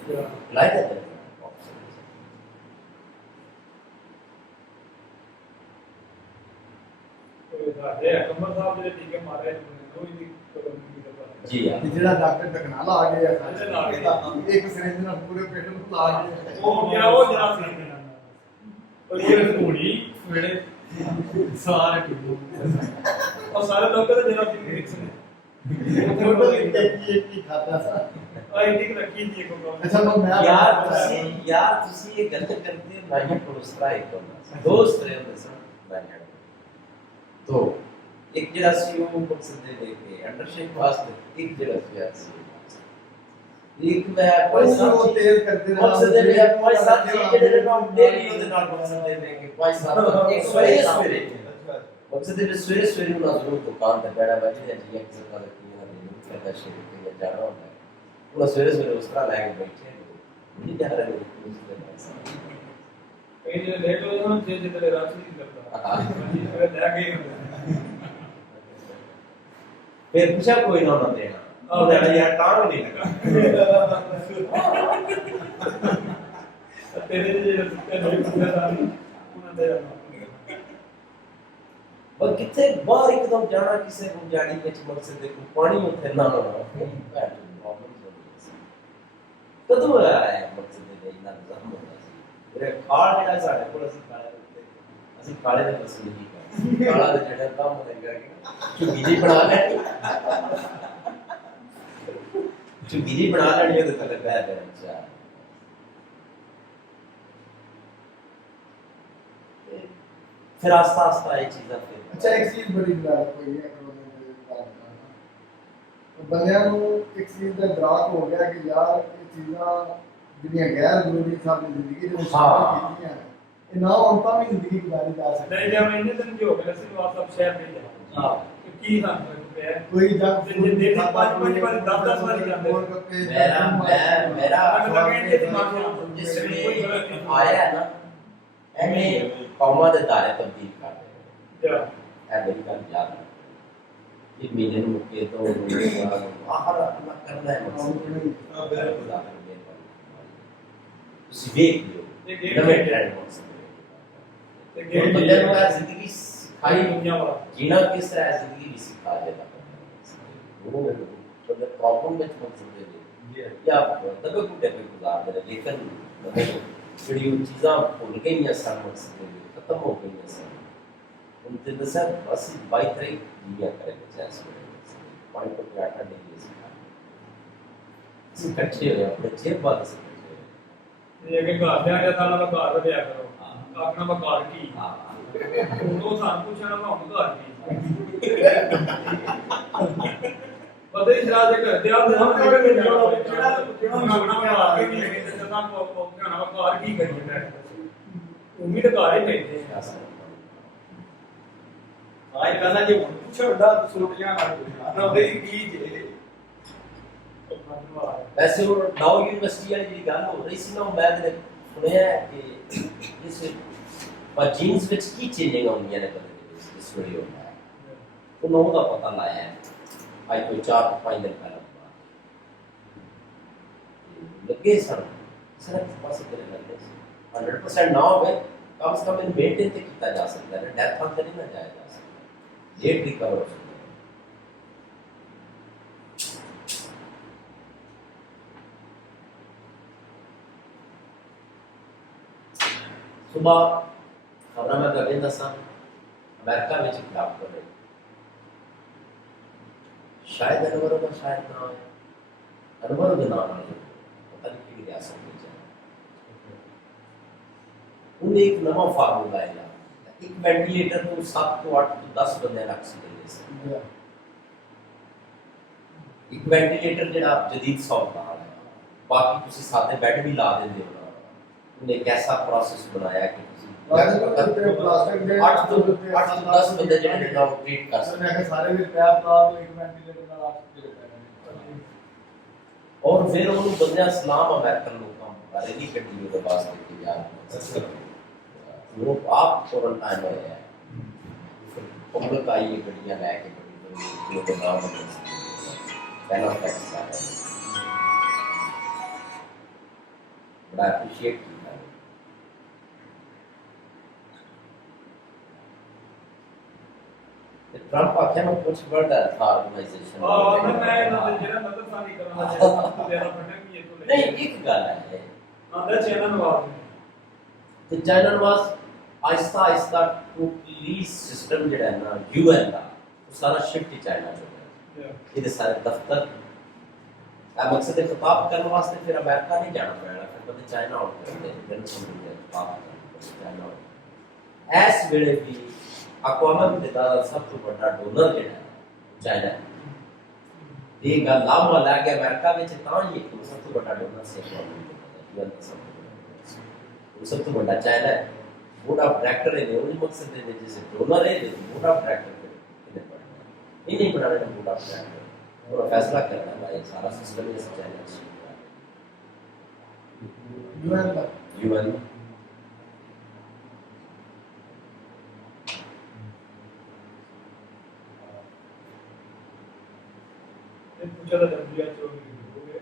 ਲਾਇਆ ਜਾਂਦਾ ਹੈ ਸਾਡੇ ਕਮਰ ਸਾਹਿਬ ਜਿਹੜੇ ਟੀਕੇ ਮਾਰੇ ਕੋਈ ਨਹੀਂ ਜੀ ਹਾਂ ਜਿਹੜਾ ਡਾਕਟਰ ਟਕਨਾ ਲਾ ਗਿਆ ਇਹਦੇ ਨਾਲ ਇੱਕ ਸਿਰਿੰਜ ਨਾਲ ਪੂਰੇ ਪੇਟ ਨੂੰ ਲਾ ਗਿਆ ਉਹ ਜਿਹੜਾ ਉਹ ਜਰਾ ਸੀ ਉਹ ਇਹ ਥੋੜੀ ਵੇੜੇ ਸਾਰੇ ਟੁੱਟੂ ਉਹ ਸਾਰੇ ਲੋਕ ਤਾਂ ਜਰਾ ਸੀ ਮਿਕਸ ਨੇ ਟੋਟਲ ਇੱਕ ਹੀ ਖਾਤਾ ਸਾ ਆ ਇੰਨੀ ਰੱਖੀ ਦੀ ਇੱਕ ਕੋਲ ਅੱਛਾ मैं यार ਤੁਸੀਂ ਇਹ ਗਲਤ ਕਰਦੇ ਹੋ ਨਾ ਇਹ ਪ੍ਰੋਸਟਰਾ ਇੱਕ ਹੁੰਦਾ ਦੋਸਤ ਰਹੇ ਹੁੰਦੇ ਸਨ ਨਾ तो एक जरा सी वो मकसद दे के अंडरशिप वास्ते एक जरा सी ऐसी एक मैं पैसा वो तेल करते रहा मकसद दे मैं पैसा चीज दे ना डेली ਉਹਦੇ ਨਾਲ मकसद दे के पैसा एक सवेरे मकसद दे सवेरे ना जरूर दुकान पे बैठा बैठे जी एक सरकार की ना दे करता शेयर के जाना होता है वो सवेरे उस तरह लगे बैठे नहीं जा रहे कहीं जे लेट हो जाना जे जे तेरे रात नहीं करता जी फिर ले गए फिर पूछा कोई ना देना और यार टांग नहीं लगा तेरे जे नहीं पूरा उन्हें दे और किथे बाहर एकदम जाना किसे को जाड़ी ਵਿੱਚ ਮਕਸਦ ਦੇਖੋ ਪਾਣੀ ਉੱਥੇ ਨਾ ਹੋਣਾ ਪ੍ਰੋਬਲਮ ਹੋ ਗਈ ਕਦੋਂ ਆਇਆ ਮਕਸਦ ਦੇ ਇੰਨਾ ਜ਼ਹਿਮ ਹੁੰਦਾ ਸੀ ਮੇਰੇ ਖਾਲ ਜਿਹੜਾ ਸਾਡੇ ਕੋਲ ਅਸੀਂ ਖਾਲੇ ਉੱਤੇ ਅਸੀਂ ਖਾਲੇ ਦੇ ਬਸ ਨਹੀਂ ਕਰਦੇ ਖਾਲਾ ਦੇ ਜਿਹੜਾ ਕੰਮ ਲੱਗਾ ਕਿ ਝੁੱਗੀ ਜੀ ਬਣਾ ਲੈਣੀ ਝੁੱਗੀ ਜੀ ਬਣਾ ਲੈਣੀ ਉਹਦੇ ਥੱਲੇ ਬਹਿ ਜਾਣਾ ਅੱਛਾ फिर आस्ता आस्ता ये चीज़ें फिर अच्छा एक चीज बड़ी गलत हुई है ਬੰਦਿਆਂ ਨੂੰ ਇੱਕ ਚੀਜ਼ ਦਾ ਦਰਾਕ ਹੋ ਗਿਆ ਕਿ ਯਾਰ ਇਹ ਚੀਜ਼ਾਂ ਜਿਹੜੀਆਂ ਗੈਰ ਜ਼ਰੂਰੀ ਸਾਡੀ ਜ਼ਿੰਦਗੀ ਦੇ ਵਿੱਚ ਸ਼ਾਮਲ ਕੀਤੀਆਂ ਇਹ ਨਾ ਹੁਣ ਤਾਂ ਵੀ ਜ਼ਿੰਦਗੀ ਗੁਜ਼ਾਰੀ ਜਾ ਸਕਦੀ नहीं जब मैंने दिन जो हो गया सिर्फ आप सब शहर में जा हाँ की ना पे कोई जब दिन पांच बार 10 बार जाते मेरा जिसमें आया है ना हमें कौमा के दायरे तब्दील कर दे जा है मेरी गल याद है ये महीने में के तो आखिर अल्लाह करना है मकसद उसी देख लियो नਵੇਂ ट्रेंड मकसद ते ये बंदे को जिंदगी सिखाई दुनिया वाला जीना किस तरह है जिंदगी भी सिखा देता वो तो प्रॉब्लम में मकसद दे या तब कुटे पे गुजार दे लेकिन ਜਿਹੜੀ ਉਹ ਚੀਜ਼ਾਂ ਭੁੱਲ ਗਈਆਂ ਸਨ ਮਕਸਦ ਦੇ ਖਤਮ ਹੋ ਗਈਆਂ ਸਨ उनके दसा बस 22 तारीख दिया करे बच्चा पॉइंट पर बैठा नहीं है इकट्ठे हुए अपने चेयर बात से ये के घर दे आया साला का घर दे करो आखना मैं घर की हां तो सान पूछना मैं हम घर की पता ही राज के घर दे आ हम के जेड़ा आखना मैं घर की नहीं है जना को कहना मैं घर की करिए उम्मीद घर ही कहते हैं आज कहना जे पूछो बड़ा सूट जाना ना ਉਹਦੇ ਕੀ ਜੇ वैसे वो नाउ यूनिवर्सिटी वाली जी गल हो रही सी ना मैं सुनया कि इस पर जीन्स विच की चेंजिंग होंदियां ने कदे स्टोरी होता है तो नो दा पता लाया है आज कोई 4-5 दिन पहले लगे सन सिर्फ पास करे लगे 100% ना हो कम से कम इन मेंटेन ते किया जा सकता है डेथ तक नहीं ना जाया जा सकता लेट रिकवर हो सकता है सुबह खबर में कभी दसा अमेरिका में डॉक्टर है शायद अनवर का शायद ना है अनवर का नाम है पता नहीं कि रियासत में जाए उन्हें एक नवा फार्मूला है एक वेंटिलेटर तो 7 तो 8 तो 10 बंदे रख सकते हैं एक वेंटिलेटर जेड़ा जदीद सॉफ्ट है बाकी तुसी सादे बेड भी ला देंदे हो उन्हें कैसा प्रोसेस बनाया कि प्लास्टिक दे 8 तो 10 बंदे जेड़े ना ट्रीट कर सकते उसने कहा सारे भी पैप ला दो एक वेंटिलेटर ਨਾਲ आप और फिर उन बंदे सलाम अमेरिकन लोगों बारे नहीं कटी के पास लेके जा वो आप क्वारंटाइन हो गया पब्लिक आई ये गड्डियां लेके बड़ी लोगों का नाम पहला टैक्स आ रहा है बड़ा अप्रिशिएट किया ट्रम्प आख्या ना कुछ वर्ड है ऑर्गेनाइजेशन मैं ना जेना मदद सारी करना चाहिए तो देना पड़ना कि ये तो नहीं एक गल है अंदर चैनल नवाज तो China was Aahista Aahista totally system जेड़ा है ना यूएन का वो सारा शिफ्ट चाइना हो गया ये सारे दफ्तर मकसद खिताब करने वास्ते फिर अमेरिका नहीं जाना पड़ेगा फिर बंदे चाइना आउट करते हैं दिन समझते खिताब चाइना ऐस वेले भी अक़वाम मुत्तहिदा दा सब तो बड़ा डोनर जेड़ा है चाइना है ये गल लामा ला के अमेरिका में तां ये सब तो बड़ा डोनर से यूएन का सब तो बड़ा चाइना है बोर्ड ऑफ डायरेक्टर है ने उन्हीं मकसद है जैसे डोनर है बोर्ड ऑफ डायरेक्टर कितने पड़ना ये नहीं बना रहे बोर्ड ऑफ डायरेक्टर और फैसला करना है भाई सारा सिस्टम ये चाइना से यूएन पूछा था WHO हो गए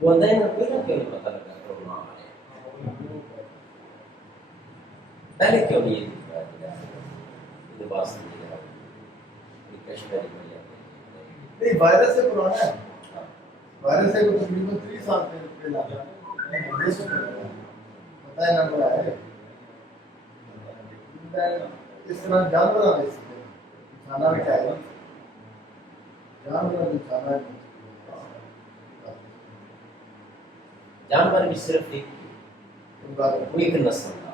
वो अंदर ना कोई ना क्यों नहीं पता लगा कोरोना आ रहा है पहले क्यों नहीं ये लिबास नहीं कश्मीरी में नहीं वायरस से पुराना है वायरस से कुछ तकरीबन 3 साल पहले आता है पता है ना बोला है इस तरह जानवर आ सकते हैं इंसाना में क्या है जानवर इंसाना जानवर भी सिर्फ एक कोई एक नस्ल का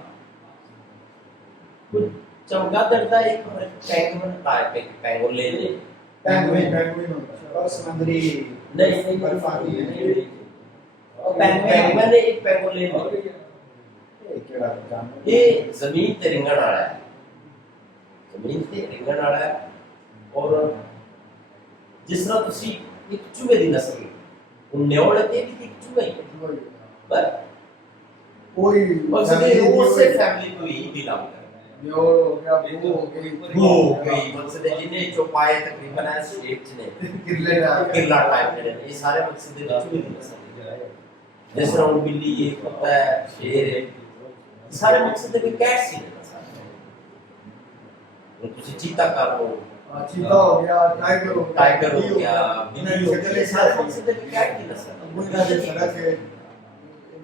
कुछ चमगादड़ का एक पेंगुइन टाइप एक पेंगोलिन है पेंगुइन होता है और समुद्री नहीं बर्फानी है पेंगुइन एक पेंगोलिन है केड़ा जानवर ये जमीन ते रिंगण वाला है जमीन ते रिंगण वाला है और जिस तरह तुसी एक चूहे दी नस्ल उन न्योड़ के भी एक चूहा ही है पर कोई मकसद है वो से फैमिली को ही बिलोंग करता है न्योड़ हो गया वो हो गई मकसद है जिन्हें चौपाए तकरीबन है शेप ने किरले किरला टाइप ने ये सारे मकसद है चूहे दी नस्ल जिस तरह उन बिल्ली ये कुत्ता है शेर है सारे मकसद है कि कैट्स ही है सारे तुसी चीता कर लो चीता हो गया टाइगर हो गया बिल्ली हो गया सारे मकसद है कि कैट की नस्ल मुर्गा से सड़क है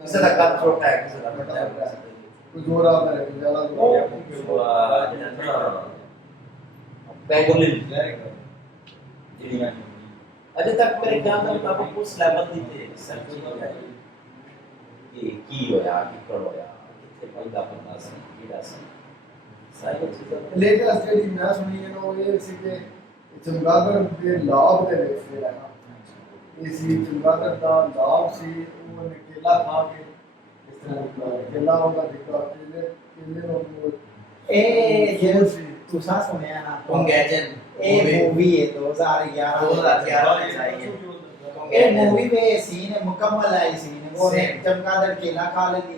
किसी का कद छोटा है किसी का बड़ा है कोई जोरा होता है ज्यादा वो पेंगोलिन अभी तक मेरे ज्ञान के मुताबिक उस लेवल दी थे सर्च नहीं आई कि की होया कि कर होया कितने पैदा पता सी कीड़ा सी सारी चीजें लेटेस्ट ਜਿਹੜੀ ਮੈਂ ਸੁਣੀ ਹੈ ਨਾ ਉਹ ਇਹ ਸੀ ਕਿ ਚਮਗਾਦੜ ਦੇ ਲਾਭ ਦੇ ਵਿੱਚ ਜਿਹੜਾ ਨਾ ਇਹ ਸੀ ਚਮਗਾਦੜ ਦਾ ਲਾਭ ਸੀ ਉਹਨੇ ਕੇਲਾ ਖਾ ਕੇ ਇਸ ਤਰ੍ਹਾਂ ਕੇਲਾ ਉਹਦਾ ਦਿੱਤਾ ਕੇਲੇ ਨੂੰ ਇਹ ਜੇ ਜੇ ਤੁਸੀਂ ਸੁਣਿਆ ਨਾ Congagen ਇਹ मूवी है 2011 में आई है ये मूवी में सीन है मुकम्मल है सीन है वो Same. चमगादड़ केला खा लेती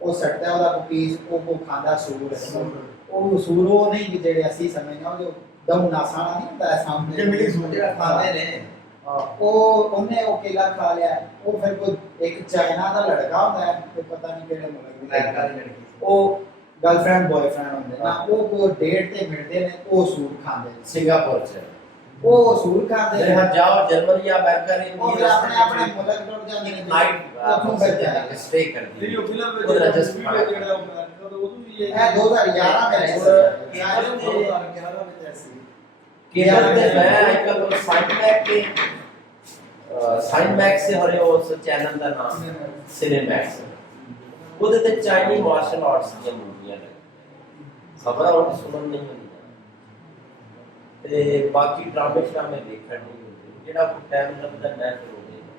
वो सटता है ਉਹਦਾ ਪੀਸ ਉਹ ਖਾਂਦਾ ਸੂਰ ਉਹ ਸੂਰ ਉਹ ਨਹੀਂ ਕਿ ਜਿਹੜੇ ਅਸੀਂ ਸਮਝਦੇ ਹਾਂ ਜੋ ਦਮ ਨਾਸਾਣਾ ਨਹੀਂ ਹੁੰਦਾ ਹੈ ਸਾਹਮਣੇ ਜੰਗਲੀ ਸੂਰ। ਜਿਹੜਾ ਖਾਂਦੇ ਨੇ ਹਾਂ ਉਹ ਉਹਨੇ ਉਹ ਕੇਲਾ ਖਾ ਲਿਆ ਉਹ ਫਿਰ ਕੋਈ ਇੱਕ ਚਾਈਨਾ ਦਾ ਲੜਕਾ ਹੁੰਦਾ ਹੈ ਤੇ ਪਤਾ ਨਹੀਂ ਕਿਹੜੇ ਮੁਲਕ ਦਾ ਉਹ ਗਰਲਫ੍ਰੈਂਡ ਬॉयਫ੍ਰੈਂਡ ਹੁੰਦੇ ਨਾ ਉਹ ਕੋ ਡੇਟ ਤੇ ਮਿਲਦੇ ਨੇ ਉਹ ਸੂਰ ਖਾਂਦੇ ਨੇ सिंगापुर से ਉਹ ਸੂਰ ਖਾਂਦੇ ਨੇ जहाँ जाओ जर्मनी या अमेरिका ने ਉਹ ਫਿਰ ਆਪਣੇ ਆਪਣੇ ਮੁਲਕ ਟੁੱਟ ਜਾਂਦੇ ਨੇ नाइट ਉੱਥੋਂ ਫਿਰ ਜਾਏ स्टे कर दी ਜਿਹੜੀ ਉਹ ਫਿਲਮ ਵਿੱਚ ਉਹਦਾ just ਜਿਹੜਾ ਜਿਹੜਾ ਉਹ ਵੀ ਇਹ 2011 ਵਿੱਚ केबल ते 2011 ਵਿੱਚ ਐਸੀ केबल ते मैं आजकल साइन मैक के साइन मैक से हरे उस चैनल का नाम सिनेमैक्स ਉਹਦੇ ਤੇ ਚਾਈਨੀ ਮਾਰਸ਼ਲ ਆਰਟਸ ਦੀਆਂ ਮੂਵੀਆਂ ਨੇ ਖਬਰਾਂ ਹੁਣ ਸੁਣਨ ਨਹੀਂ ਹੁੰਦੀਆਂ ਤੇ ਬਾਕੀ ਡਰਾਮੇ ਸ਼ਰਾਮੇ ਦੇਖਣ ਨਹੀਂ ਹੁੰਦੇ ਜਿਹੜਾ ਕੋਈ ਟਾਈਮ ਲੱਗਦਾ ਮੈਂ ਫਿਰ ਉਹ ਦੇਖਦਾ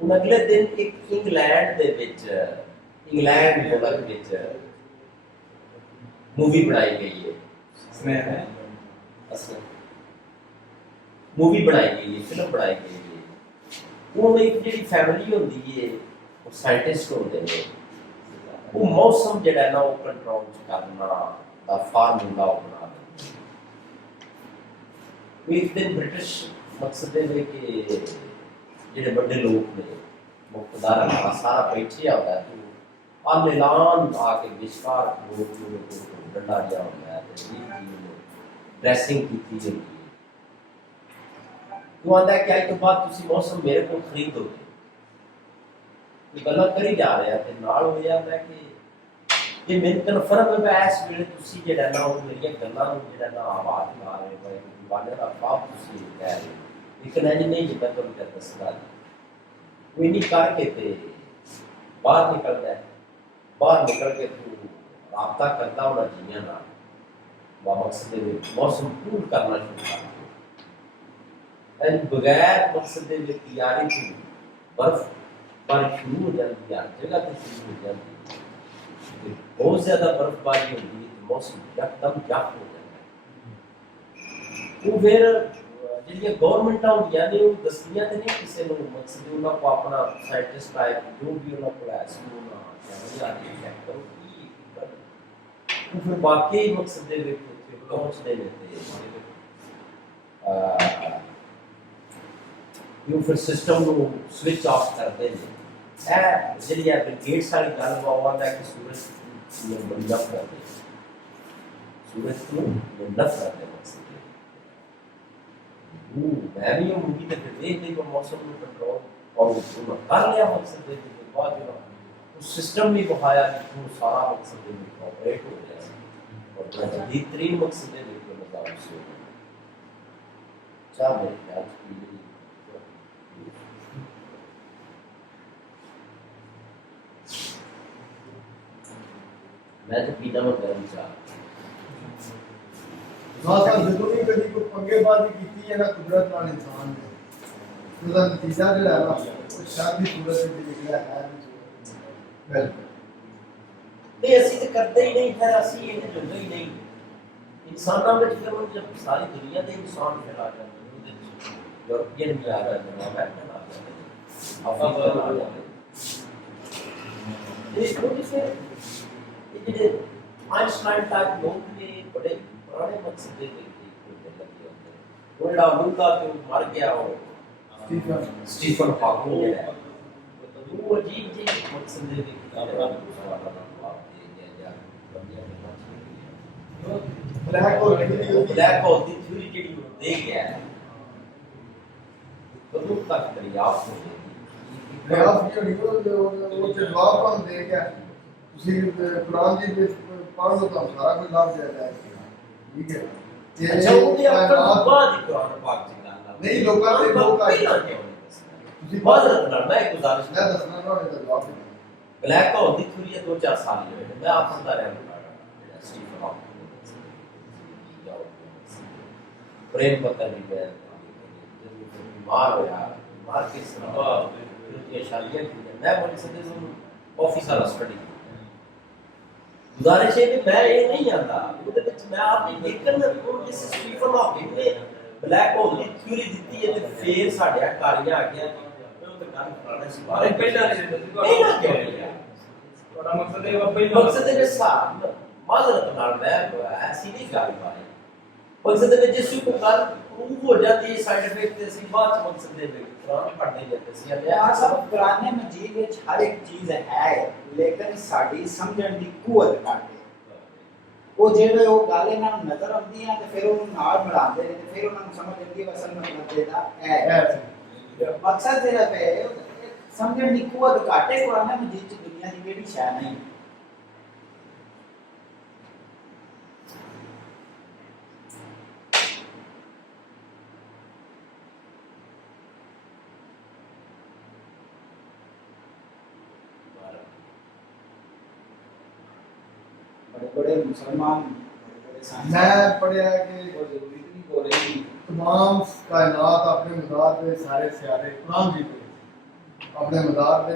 ਹੁਣ ਅਗਲੇ ਦਿਨ ਇੱਕ ਇੰਗਲੈਂਡ ਦੇ ਵਿੱਚ ਇੰਗਲੈਂਡ ਮੁਲਕ ਵਿੱਚ मूवी बनाई गई है स्नेह है असल मूवी बनाई गई है फिल्म बनाई गई है वो एक जी फैमिली होती है वो साइंटिस्ट होते हैं वो मौसम जड़ा ना वो कंट्रोल करना दा फार्मूला बना देते एक दिन ब्रिटिश मकसद है कि जेडे बड़े लोग ने मुख्तदार सारा बैठे होता है और ऐलान आके विस्तार लोग डंडा दिया होता है ड्रेसिंग की होती है वो आता है कि आज तो बाद तुसी मौसम मेरे को खरीदोगे तो गल्ला करी जा रहा है ते नाल हो जाता है कि ये मेरे कन्फर्म है मैं इस वेले तुसी जेड़ा ना वो मेरी गल्लां नु जेड़ा ना आवाज ला रहे हो दीवाने दा पाप तुसी कह रहे हो लेकिन नहीं जितना तो मैं दसदा वो नहीं करके ते बाहर निकलता है बाहर निकल के तू राबता करता होना जिया ना मकसद मौसम कूल करना शुरू कर बगैर मकसद तैयारी की बर्फ बारिश शुरू हो जाती है जगह तो शुरू हो जाती है बहुत ज्यादा बर्फबारी होती है तो मौसम यकदम जप हो जाता है वो फिर जी गवर्नमेंट होंगे ने दसदियां तो नहीं किसी को मकसद उन्होंने को अपना साइंटिस्ट टाइप जो भी उन्होंने को फिर बाकी मकसद पहुंचते रहते जो फिर सिस्टम को स्विच ऑफ करते हैं जी ब्रिगेड्स वाली गल आंदा कि सूरज नफरत है सूरज को नफरत है मकसद मैं भी ये मूवी तो फिर देख ली मौसम को कंट्रोल और उसको कर लिया मकसद के बाद उस सिस्टम भी बहाया कि वो सारा मकसद में ऑपरेट हो गया और बेहतरीन मकसद है देखो मतलब से चाह मेरे ख्याल से मैं तो पीना में गर्म चाह ਖਾਸਾ ਜਦੋਂ ਵੀ ਕਦੀ ਕੋਈ ਪੰਗੇਬਾਜ਼ੀ ਕੀਤੀ ਹੈ ਨਾ ਕੁਦਰਤ ਨਾਲ ਇਨਸਾਨ ਨੇ ਉਹਦਾ ਨਤੀਜਾ ਜਿਹੜਾ ਹੈ ਨਾ ਉਹ ਸ਼ਾਦੀ ਸੂਰਤ ਵਿੱਚ ਨਿਕਲਿਆ ਹੈ ਬਿਲਕੁਲ ਤੇ ਅਸੀਂ ਤੇ ਕਰਦੇ ਹੀ ਨਹੀਂ ਫਿਰ ਅਸੀਂ ਇਹ ਜੁੜਦੇ ਹੀ ਨਹੀਂ ਇਨਸਾਨਾਂ ਵਿੱਚ ਫਿਰ ਉਹ ਜਦ ਸਾਰੀ ਦੁਨੀਆ ਦੇ ਇਨਸਾਨ ਫਿਰ ਆ ਜਾਂਦੇ ਉਹਦੇ ਵਿੱਚ ਯੂਰਪੀਅਨ ਵੀ ਆ ਜਾਂਦੇ ਨੇ ਅਮਰੀਕਨ ਆ ਜਾਂਦੇ ਨੇ ਅਫਰੀਕਨ ਆ ਜਾਂਦੇ ਨੇ ਇਹ ਕੋਈ ਫਿਰ ਇਹ ਜਿਹੜੇ ਆਇਨਸਟਾਈਨ ਟਾਈਪ ਲੋਕ ਨੇ ਬੜੇ ਪੁਰਾਣੇ ਮਕਸਦ ਦੇ ਲੱਗੇ ਹੁੰਦੇ ਉਹ ਜਿਹੜਾ ਅਮਰੀਕਾ ਤੇ ਮਰ ਗਿਆ ਉਹ ਸਟੀਫਨ ਹਾਕਿੰਗ ਜਿਹੜਾ ਹੈ ਉਹ ਅਜੀਬ ਜਿਹੇ ਮਕਸਦ ਦੇ ਬਲੈਕ ਹੋਲ ਦੀ ਥਿਊਰੀ ਜਿਹੜੀ ਉਹ ਦੇ ਗਿਆ ਹੈ ਕਦੋਂ ਤੱਕ ਦਰਿਆਫਤ ਹੋ ਜਾਏਗੀ ਵਿਆਸ ਕੀ ਹੋਣੀ ਉਹ ਤੇ ਜਵਾਬ ਤੁਹਾਨੂੰ ਦੇ ਗਿਆ ਤੁਸੀਂ ਕੁਰਾਨ ਦੀ ਵਿੱਚ ਪੜ੍ਹ ਲਓ ਤਾਂ ਸਾਰਾ ਕੁਝ ਲੱਭ ਜਾਏਗਾ ਠੀਕ ਹੈ ਅੱਛਾ ਉਹਦੇ ਅੱਖਰ ਤੋਂ ਬਾਅਦ ਹੀ ਕੁਰਾਨ ਪਾਕ ਦੀ ਗੱਲ ਆ ਨਹੀਂ ਲੋਕਾਂ ਦੇ ਲੋਕ ਆਏ ਤੁਸੀਂ ਮਾਜ਼ਰਤ ਨਾਲ ਮੈਂ ਗੁਜ਼ਾਰਿਸ਼ ਮੈਂ ਦੱਸਣਾ ਨਾ ਉਹਦਾ ਜਵਾਬ ਬਲੈਕ ਹੋਲ ਦੀ ਥਿਊਰੀ 2-4 ਸਾਲ ਹੀ ਹੋਏ ਮੈਂ ਆਪ ਪੜ੍ਹਦਾ ਰਿਹਾ ਜਿਹੜਾ ਸਟੀਫਨ ਹਾਕਿੰਗ प्रेम पत्र भी गया बीमार हो यार बीमार किस तरह फिर शादियां की मैं बोल सकते ऑफिस वाला स्टडी गुजारिश है कि मैं ये नहीं आता ਉਹਦੇ ਵਿੱਚ ਮੈਂ ਆਪ ਹੀ ਦੇਖਣ ਨੂੰ ਜਿਸ ਸਟੀਫਨ ਹਾਕਿੰਗ ਨੇ ਬਲੈਕ ਹੋਲ ਦੀ ਥਿਊਰੀ ਦਿੱਤੀ ਹੈ ਤੇ ਫੇਰ ਸਾਡੇ ਕਾਰੀਆਂ ਆ ਗਿਆ ਉਹ ਤਾਂ ਗੱਲ ਕਰਾਣਾ ਸੀ ਬਾਰੇ ਪਹਿਲਾਂ ਨਹੀਂ ਦਿੱਤੀ ਪਹਿਲਾਂ ਕਿਉਂ ਨਹੀਂ ਆ? ਤੁਹਾਡਾ ਮਕਸਦ ਇਹ ਵਾ ਪਹਿਲਾਂ ਮਕਸਦ ਦੇ ਹਿਸਾਬ ਮਾਜ਼ਰਤ ਨਾਲ ਮੈਂ ਐਸੀ ਨਹੀਂ ਗੱਲ ਬਾਰੇ ਮਕਸਦ ਦੇ ਵਿੱਚ ਜਿਸ ਨੂੰ ਗੱਲ ਪ੍ਰੂਵ ਹੋ ਜਾਂਦੀ ਹੈ ਸਾਈਡ ਇਫੈਕਟ ਤੇ ਅਸੀਂ ਬਾਅਦ ਚ ਮਕਸਦ ਦੇ ਵਿੱਚ ਕੁਰਾਨ ਪੜ੍ਹਨੇ ਜਾਂਦੇ ਸੀ ਯਾਰ ਸਭ ਕੁਰਾਨ ਮਜੀਦ ਵਿੱਚ ਹਰ ਇੱਕ ਚੀਜ਼ ਹੈ ਲੇਕਿਨ ਸਾਡੀ ਸਮਝਣ ਦੀ ਕੂਵਤ ਘੱਟ ਹੈ ਉਹ ਜਿਹੜੇ ਉਹ ਗੱਲ ਇਹਨਾਂ ਨੂੰ ਨਜ਼ਰ ਆਉਂਦੀ ਹੈ ਤੇ ਫਿਰ ਉਹਨੂੰ ਨਾਲ ਮਿਲਾਉਂਦੇ ਨੇ ਤੇ ਫਿਰ ਉਹਨਾਂ ਨੂੰ ਸਮਝ ਆਉਂਦੀ ਹੈ ਅਸਲ ਮਤਲਬ ਇਹਦਾ ਹੈ ਮਕਸਦ ਜਿਹੜਾ ਹੈ ਸਮਝਣ ਦੀ ਕੂਵਤ ਘੱਟ ਹੈ ਕੁਰਾਨ ਮਜੀਦ ਚ ਦੁਨੀਆ ਦੀ ਕਿਹੜੀ ਸ਼ੈ ਨਹੀਂ बड़े मुसलमान मैं पढ़िया कि और जरूरी नहीं बोल रही तमाम कायनात अपने मदार के सारे सियारे कुरान जी के अपने मदार के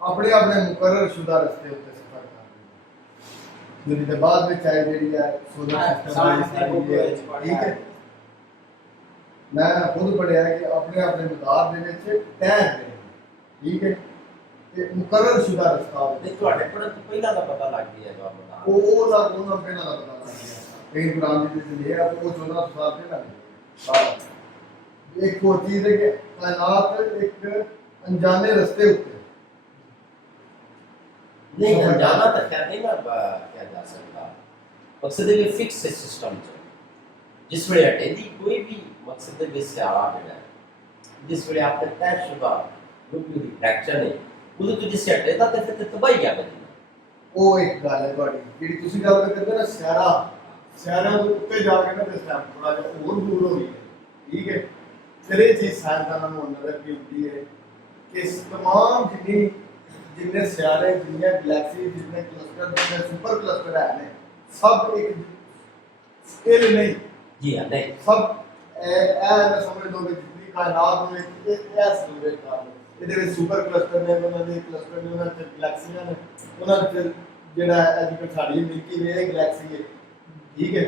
अपने अपने मुकर्रर शुदा रस्ते उत्ते सफर करते हैं फिर बाद में चाहे जी है सोलर सिस्टम ठीक है मैं खुद पढ़िया कि अपने अपने मदार के तैर रहे ठीक है मुकर्रर शुदा रस्ता ਤੇ ਤੁਹਾਡੇ ਪੜ੍ਹਨ ਤੋਂ ਪਹਿਲਾਂ ਦਾ ਪਤਾ ਲੱਗ ਗਿਆ ਜਵਾਬ ਬਤਾ ਉਹਦਾ ਪਹਿਲਾਂ ਦਾ ਪਤਾ ਲੱਗ ਗਿਆ ਕਈ ਕੁਰਾਨ ਦੇ ਵਿੱਚ ਲਿਖਿਆ ਉਹ 14 ਸਾਲ ਪਹਿਲਾਂ ਲਿਖਿਆ ਇੱਕ ਹੋਰ ਚੀਜ਼ ਹੈ ਕਿ ਕਾਇਨਾਤ ਇੱਕ ਅਣਜਾਣੇ ਰਸਤੇ ਉੱਤੇ ਨਹੀਂ ਅਣਜਾਣਾ ਤਾਂ ਖੈਰ ਨਹੀਂ ਨਾ ਕਿਹਾ ਜਾ ਸਕਦਾ ਮਕਸਦ ਇਹ ਫਿਕਸ ਸਿਸਟਮ ਚ ਜਿਸ ਵੇਲੇ ਅਟੈਂਦੀ ਕੋਈ ਵੀ ਮਕਸਦ ਦੇ ਵਿੱਚ ਸਿਆਰਾ ਜਿਹੜਾ ਜਿਸ ਵੇਲੇ ਆਪਨੇ ਤੈਸ਼ੁਦਾ ਰੁਕੂ ਦੀ ਫ੍ਰੈਕਚਰ ਨੇ ਉਦੋਂ ਤੋਂ ਜਿਸ ਅਟੈਂਦਾ ਤੇ ਫਿਰ ਤਬਾਹੀ ਆ ਬਣੀ ਉਹ ਇੱਕ ਗੱਲ ਹੈ ਤੁਹਾਡੀ ਜਿਹੜੀ ਤੁਸੀਂ ਗੱਲ ਕਰਦੇ ਨਾ ਸਿਆਰਾਂ ਦੇ ਉੱਤੇ ਜਾ ਕੇ ਨਾ ਇਸ ਟਾਈਮ ਥੋੜਾ ਜਿਹਾ ਹੋਰ ਦੂਰ ਹੋ ਗਈ ਠੀਕ ਹੈ ਫਿਰ ਇਹ ਚੀਜ਼ ਸਾਇੰਸਦਾਨਾਂ ਨੂੰ ਨਜ਼ਰ ਕੀ ਹੁੰਦੀ ਹੈ ਕਿ ਇਸ तमाम ਜਿੰਨੇ ਸਿਆਰੇ ਜਿੰਨੇ ਗੈਲੈਕਸੀ ਜਿੰਨੇ ਕਲਸਟਰ ਜਿੰਨੇ ਸੁਪਰ ਕਲਸਟਰ ਹੈ ਸਭ ਇੱਕ ਸਕੇਲ ਨਹੀਂ ਜੀ ਹਾਂ ਨਹੀਂ ਸਭ ਇਹ ਨਾ ਸਮਝ ਲਓ ਕਿ ਜਿੰਨੀ ਕਾਇਨਾਤ ਹੋਵੇ ਇਹ ਸਮਝੇ ਕਰ ਇਹਦੇ ਵਿੱਚ ਸੁਪਰ ਕਲਸਟਰ ਨੇ ਉਹਨਾਂ ਦੇ ਕਲਸਟਰ ਨੇ ਉਹਨਾਂ ਦੇ ਗੈਲੈਕਸੀਆਂ ਨੇ ਉਹਨਾਂ ਦੇ ਜਿਹੜਾ ਅੱਜ ਸਾਡੀ ਮਿਲਕੀ ਵੇ ਗੈਲੈਕਸੀ ਹੈ ਠੀਕ ਹੈ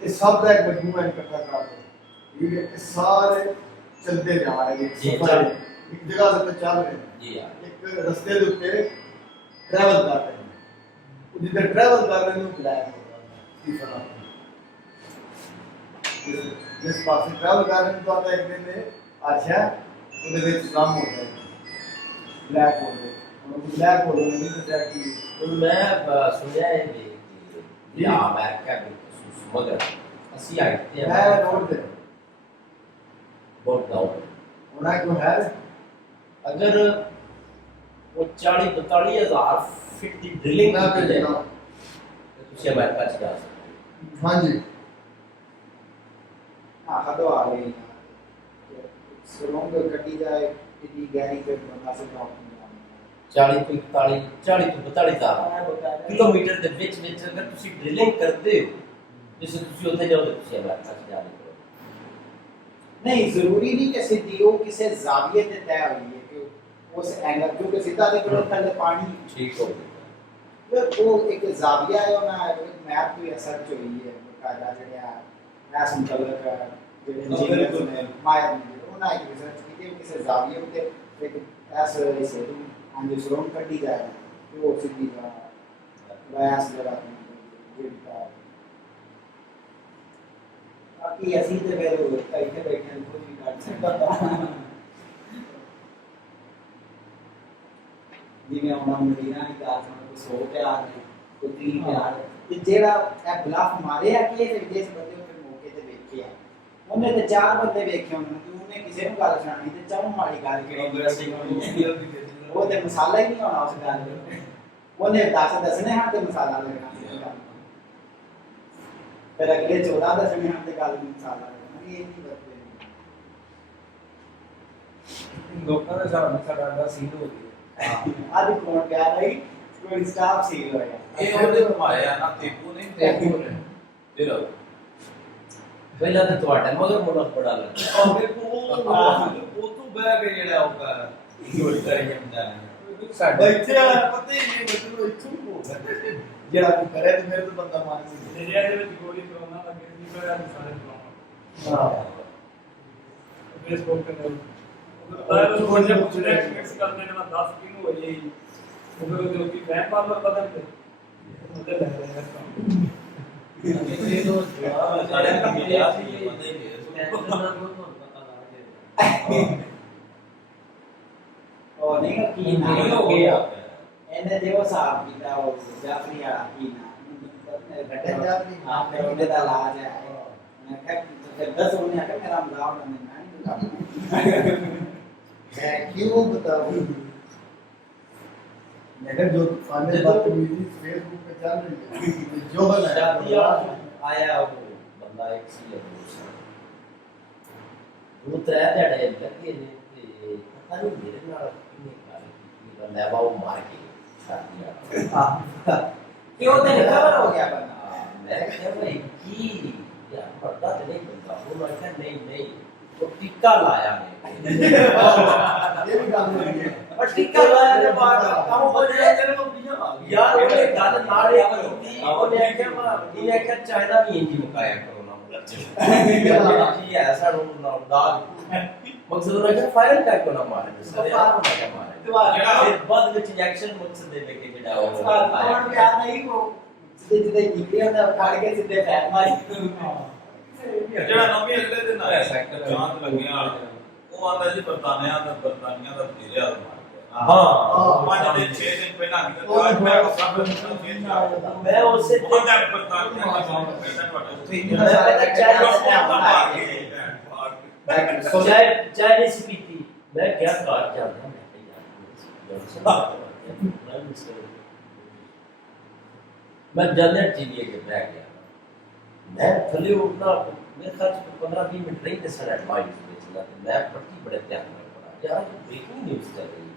ਇਹ ਸਭ ਦਾ ਇੱਕ ਮਜਮੂਆ ਇਕੱਠਾ ਕਰਦੇ ਠੀਕ ਹੈ ਇਹ ਸਾਰੇ ਚਲਦੇ ਜਾ ਰਹੇ ਨੇ ਜੀ, ਇੱਕ ਜਗ੍ਹਾ ਦੇ ਉੱਤੇ ਚੱਲ ਰਹੇ ਨੇ ਜੀ ਹਾਂ ਇੱਕ ਰਸਤੇ ਦੇ ਉੱਤੇ ਟਰੈਵਲ ਕਰ ਰਹੇ ਨੇ ਉਹ ਜਿੱਥੇ ਟਰੈਵਲ ਕਰ ਰਹੇ ਨੇ ਉਹ ਬਲੈਕ ਹੋ ਜਿਸ ਪਾਸੇ ਟਰੈਵਲ ਕਰ ਰਹੇ ਨੇ ਤਾਂ ਇੱਕ ਦਿਨ ਨੇ ਅੱਛਾ ਉਹਦੇ ਵਿੱਚ ਕੰਮ ਹੋ ਜਾਏ ਬਲੈਕ ਹੋਲ ਉਹ ਬਲੈਕ ਹੋਲ ਨੇ ਨਹੀਂ ਦੱਸਿਆ ਕਿ ਮੈਂ ਸੁਣਿਆ ਹੈ ਕਿ ਆ ਅਮਰੀਕਾ ਦੇ ਖਸੂਸ ਮਗਰ ਅਸੀਂ ਆਏ ਤੇ ਮੈਂ ਨੋਟ ਦੇ ਬਹੁਤ ਡਾਊਨ ਉਹਨਾਂ ਕੋ ਹੈ ਅਗਰ ਉਹ 40-42 ਹਜ਼ਾਰ ਫਿਟ ਦੀ ਡ੍ਰਿਲਿੰਗ ਨਾ ਕੀਤੀ ਜਾਏ ਭੇਜਣਾ ਤਾਂ ਤੁਸੀਂ ਅਮਰੀਕਾ ਚ ਜਾ ਸਕਦੇ ਹੋ ਹਾਂਜੀ हाँ तो आ गई सुरंग कटी जाए इतनी गहरी पे बना से ड्रॉप 40 ਤੋਂ 42 ਹਜ਼ਾਰ ਕਿਲੋਮੀਟਰ ਦੇ ਵਿੱਚ ਅਗਰ ਤੁਸੀਂ ਡ੍ਰਿਲਿੰਗ ਕਰਦੇ ਹੋ ਜਿਸ ਤੁਸੀਂ ਉੱਥੇ ਜਾਓਗੇ ਤੁਸੀਂ ਅਮਰੀਕਾ ਚ ਜਾ ਰਹੇ ਹੋ नहीं जरूरी नहीं कि सीधी वो किसी जाविये पे तय हुई है कि उस एंगल क्योंकि सीधा देखो थल्ले पानी ठीक हो गया वो एक जाविया है ना मैप भी असर जो हुई है कायदा जेड़ा मैस मुतल्लक जेड़े इंजीनियर ने मायर ने उन्होंने एक रिसर्च की थी किसी जाविये पे एक ऐसे ऐसे अंदर सुरंग कटी जाए कि वो सीधी वैस जगह गिरता बाकी ਅਸੀਂ ਤੇ ਫਿਰ ਇੱਥੇ ਬੈਠੇ ਹਾਂ ਕੁਝ ਵੀ ਕਰ ਸਕਦਾ ਜਿਵੇਂ ਉਹਨਾਂ ਮਦੀਨਾ ਦੀ ਗੱਲ ਸੁਣ ਕੋ 100 ਪਿਆਰ ਨੇ ਕੋ 30 ਪਿਆਰ ਤੇ ਜਿਹੜਾ ਇਹ ਬਲਫ ਮਾਰਿਆ ਕਿ ਇਹ ਜਿਸ ਬੰਦੇ ਉੱਤੇ ਮੌਕੇ ਤੇ ਵੇਖਿਆ ਉਹਨੇ ਤੇ 4 ਬੰਦੇ ਵੇਖੇ ਉਹਨਾਂ ਨੂੰ ਉਹਨੇ ਕਿਸੇ ਨੂੰ ਗੱਲ ਸੁਣਾਣੀ ਤੇ ਚਾਹੋਂ ਮਾੜੀ ਗੱਲ ਕਿਹੜੀ ਉਹ ਤੇ ਮਸਾਲਾ ਹੀ ਨਹੀਂ ਹੋਣਾ ਉਸ ਗੱਲ ਵਿੱਚ ਉਹਨੇ ਦੱਸਣੇ ਹਾਂ ਤੇ ਮਸਾਲਾ ਲੱਗਣਾ फिर अगले 14 दसवें हफ्ते का मसाला ये नहीं बदले ਲੋਕਾਂ ਦਾ ਸਾਰਾ ਸਾਡਾ ਦਾ ਸੀਲ ਹੋ ਗਿਆ आज कौन क्या रही कोई स्टाफ सील हो गया ਇਹ ਉਹਦੇ ਘੁਮਾਇਆ ਨਾ ਤੇਪੂ ਨੇ ਫਿਰ ਪਹਿਲਾਂ ਤਾਂ ਤੁਹਾਡਾ ਮਗਰ ਮੁਲਕ ਬੜਾ ਲੱਗਾ ਉਹ ਉਹ ਤੋਂ ਬਹਿ ਕੇ ਜਿਹੜਾ ਉਹ ਕਰ ਇਹ ਕਰੀ ਜਾਂਦਾ ਸਾਡੇ ਇੱਥੇ ਆ ਪਤਾ ਹੀ ਨਹੀਂ ਮੈਨੂੰ ਇੱਥੋਂ ਹੋ ਗਿਆ ਜਿਹੜਾ ਕੋਈ ਕਰੇ ਤੇ ਮੇਰੇ ਤੋਂ ਬੰਦਾ ਮਾਰ ਨਹੀਂ ਇੰਡੀਆ ਦੇ ਵਿੱਚ ਗੋਲੀ ਚਲਾਉਣਾ ਲੱਗੇ ਨਹੀਂ ਪਰ ਸਾਰੇ ਚਲਾਉਣਾ ਹਾਂ फेसबुक पे बताया तो वो जब नेक्स्ट मिक्स करने के बाद 10 किलो हो जाएगी तो फिर उसकी फैन पावर बदलते मतलब लग रहा है ये तो सारे की याद ही बंदे के और नहीं की ना हो गया एने देव साहब की था वो जाफरी वाला की ना घटे जाफरी हां मेरे दा इलाज है मैं कह जब 10 होने आके मेरा मजाक में मैं क्यों बताऊं मगर जो तूफान बदतमीजी फेसबुक पे चल रही है जो शादिया आया वो बंदा एक सी है वो त्रै ध्याड़े लगे ने ते पता नहीं मेरे नाल किन्ने गल की लेवा वो मार के शादिया क्यों ते खबर हो गया बंदा मैं क्या भाई की यार पता तो नहीं बंदा वो मैं क्या नहीं वो टिक्का लाया मैं ये भी गल नहीं है और टिक्का लाया ने बात काम हो जाए तेरे को बीजा आ गया यार ਉਹਨੇ ਗੱਲ ਨਾਲ ਇਹ ਕੀਤੀ ਉਹਨੇ ਆਖਿਆ ਮੈਂ ਇਹਨੇ ਆਖਿਆ ਚਾਈਨਾ ਵੀ ਇੰਜੀ ਮੁਕਾਇਆ ਕਰੋਨਾ ਜੀ ਐਸਾ ਨੂੰ ਨਾ ਦਾਗ ਮਕਸਦ ਉਹਨਾਂ ਕਿ ਫਾਇਰ ਕਰ ਕੋ ਨਾ ਮਾਰੇ ਸਾਰੇ ਆਪ ਨਾ ਮਾਰੇ ਜਿਹੜਾ ਫਿਰ ਬਾਅਦ ਵਿੱਚ ਇੰਜੈਕਸ਼ਨ ਮਕਸਦ ਦੇ ਲੈ ਕੇ ਜਿਹੜਾ ਉਹ कौन प्यार नहीं को सीधे सीधे निकले होता उखाड़ के सीधे फैन मारी ਜਿਹੜਾ ਨਵੀਂ ਅਗਲੇ ਦਿਨ ਆਇਆ ਸੈਕਟਰ ਜਾਂਚ ਲੱਗਿਆ ਉਹ ਆਂਦਾ ਜੀ ਬਰਤਾਨੀਆ ਦਾ ਤੇਰੇ ਹਾਲ ਮਾਰ ਗਿਆ ਹਾਂ 5 ਦਿਨ 6 ਦਿਨ ਪਹਿਲਾਂ ਨਿਕਲ ਅੱਜ ਮੈਂ ਸਭ ਨੂੰ ਮੈਂ ਉਸੇ ਉਹਦਾ ਬਰਤਾਨੀਆ ਦਾ ਕੰਮ ਕਰਦਾ ਤੁਹਾਡਾ ਚਾਹ ਨਹੀਂ ਸੀ ਪੀਤੀ ਮੈਂ ਕਿਹਾ ਘਰ ਜਾਂਦਾ ਮੈਂ मैं जनरल टीवी के बैठ गया मैं थले उठना मेरे ख्याल से 15-20 मिनट रही थे सर एडवाइस में चला तो मैं पढ़ती बड़े ध्यान में पढ़ा यार ये ब्रेकिंग न्यूज़ चल रही है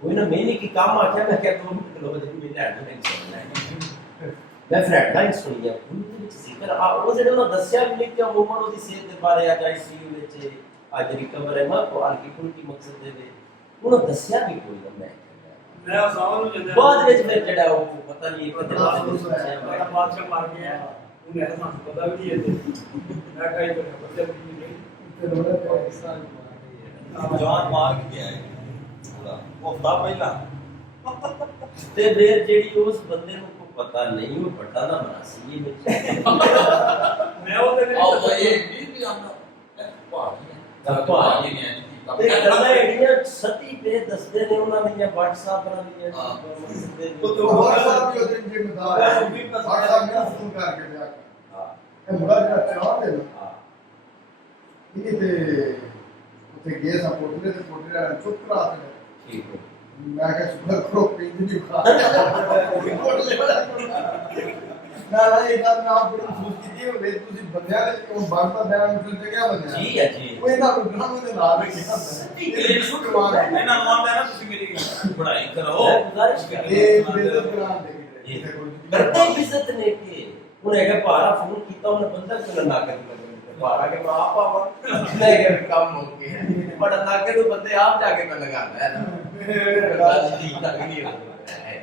कोई ना मैंने की काम आया मैं क्या 2 मिनट लो जब मैंने हेडलाइन सुनना है मैं फिर हेडलाइन सुनी है पूरी जिक्र आ वो जेड़ा ना दस्या भी नहीं कि उमर ओदी सेहत दे बारे आज आईसीयू विच आज रिकवर है मैं को हल्की फुल्की मकसद दे उन्होंने दस्या भी कोई ना मैं सावन ਨੂੰ ਜਾਂਦਾ बाद ਵਿੱਚ ਫਿਰ ਜਿਹੜਾ ਉਹ ਪਤਾ ਨਹੀਂ ਇੱਕ ਦਿਮਾਗ ਦੇ ਮੈਂ ਬਾਦਸ਼ਾਹ ਮਾਰ ਗਿਆ ਉਹਨੇ ਸਾਨੂੰ ਪਤਾ ਵੀ ਨਹੀਂ ਹੈ ਮੈਂ ਕਾਈ ਕਰ ਬੱਚਾ ਵੀ ਨਹੀਂ ਤੇ ਲੋੜਾ ਪਾਕਿस्तान ਜਾਨ ਮਾਰ ਕੇ ਗਿਆ ਹੈ ਪੂਰਾ ਹਫਤਾ ਪਹਿਲਾਂ ਤੇ ਫਿਰ ਜਿਹੜੀ ਉਸ ਬੰਦੇ ਨੂੰ ਕੋਈ ਪਤਾ ਨਹੀਂ ਉਹ ਵੱਡਾ ਨਾ ਮਨਾਸੀ ਵਿੱਚ ਮੈਂ ਉਹਦੇ ਵਿੱਚ ਆਓ ਇਹ ਵੀ ਆਉਂਦਾ ਭਾਜੀ ਨੇ ਤੇ ਗੱਲਾਂ ਜਿਹੜੀਆਂ ਸਤੀ ਤੇ ਦੱਸਦੇ ਨੇ ਉਹਨਾਂ ਦੀਆਂ WhatsApp ਦੀਆਂ तो WhatsApp भी ਉਹਦੇ ਜ਼ਿੰਮੇਦਾਰ ਹੈ WhatsApp ਨੂੰ ਫੋਨ ਕਰਕੇ ਲਿਆ ਹਾਂ ਇਹ ਮੁੰਡਾ ਜਿਹੜਾ ਚਾਹ ਦੇ ਨਾ ਹਾਂ ਇਹ ਤੇ ਉੱਥੇ ਗਏ ਸਾਂ ਪੋਟਲੇ ਤੇ ਪੋਟਲੇ ਵਾਲਾ ਚੁੱਪ ਕਰਾ ਦੇ ਠੀਕ ਹੈ ਮੈਂ ਕਿਹਾ ਸ਼ੁਕਰ ਕਰੋ ਪਿੰਡ ਨਹੀਂ ਖਾ ਪੋਟਲੇ ਵਾਲਾ ਨਾ ਇਹ ਤਾਂ ਨਾ ਬੜੀ ਖੁਸ਼ ਕੀਤੀ ਹੋਵੇ ਤੁਸੀਂ ਬੰਦਿਆਂ ਦੇ ਕਿਉਂ ਬਾਤਾਂ ਬਿਆਨ ਕਰ ਜਗ੍ਹਾ ਬੰਦਿਆਂ ਜੀ ਹੈ ਜੀ ਉਹ ਇਹਨਾਂ ਨੂੰ ਗ੍ਰਾਮ ਦੇ ਨਾਲ ਰੱਖਿਆ ਇਹ ਸੁੱਟ ਮਾਰ ਇਹਨਾਂ ਨੂੰ ਆਂਦਾ ਨਾ ਤੁਸੀਂ ਮੇਰੀ ਪੜ੍ਹਾਈ ਕਰੋ ਮੈਂ ਗੁਜ਼ਾਰਿਸ਼ ਕਰ ਇਹ ਬੇਇੱਜ਼ਤ ਕਰਾਂ ਦੇ ਕਰਦੇ ਇੱਜ਼ਤ ਨੇ ਕਿ ਉਹਨੇ ਕਿ ਭਾਰਾ ਫੋਨ ਕੀਤਾ ਉਹਨੇ ਬੰਦਾ ਕਿਉਂ ਨਾ ਕਰ ਭਾਰਾ ਕੇ ਮੈਂ ਆਪ ਆਵਾਂ ਲੈ ਕੇ ਕੰਮ ਹੋ ਗਿਆ ਬੜਾ ਨਾਕੇ ਤੋਂ ਬੰਦੇ ਆਪ ਜਾ ਕੇ ਮੈਂ ਲਗਾਉਂਦਾ ਹੈ ਨਾ ਗੱਲ ਠੀਕ ਤੱਕ ਨਹੀਂ ਹੁੰਦਾ ਹੈ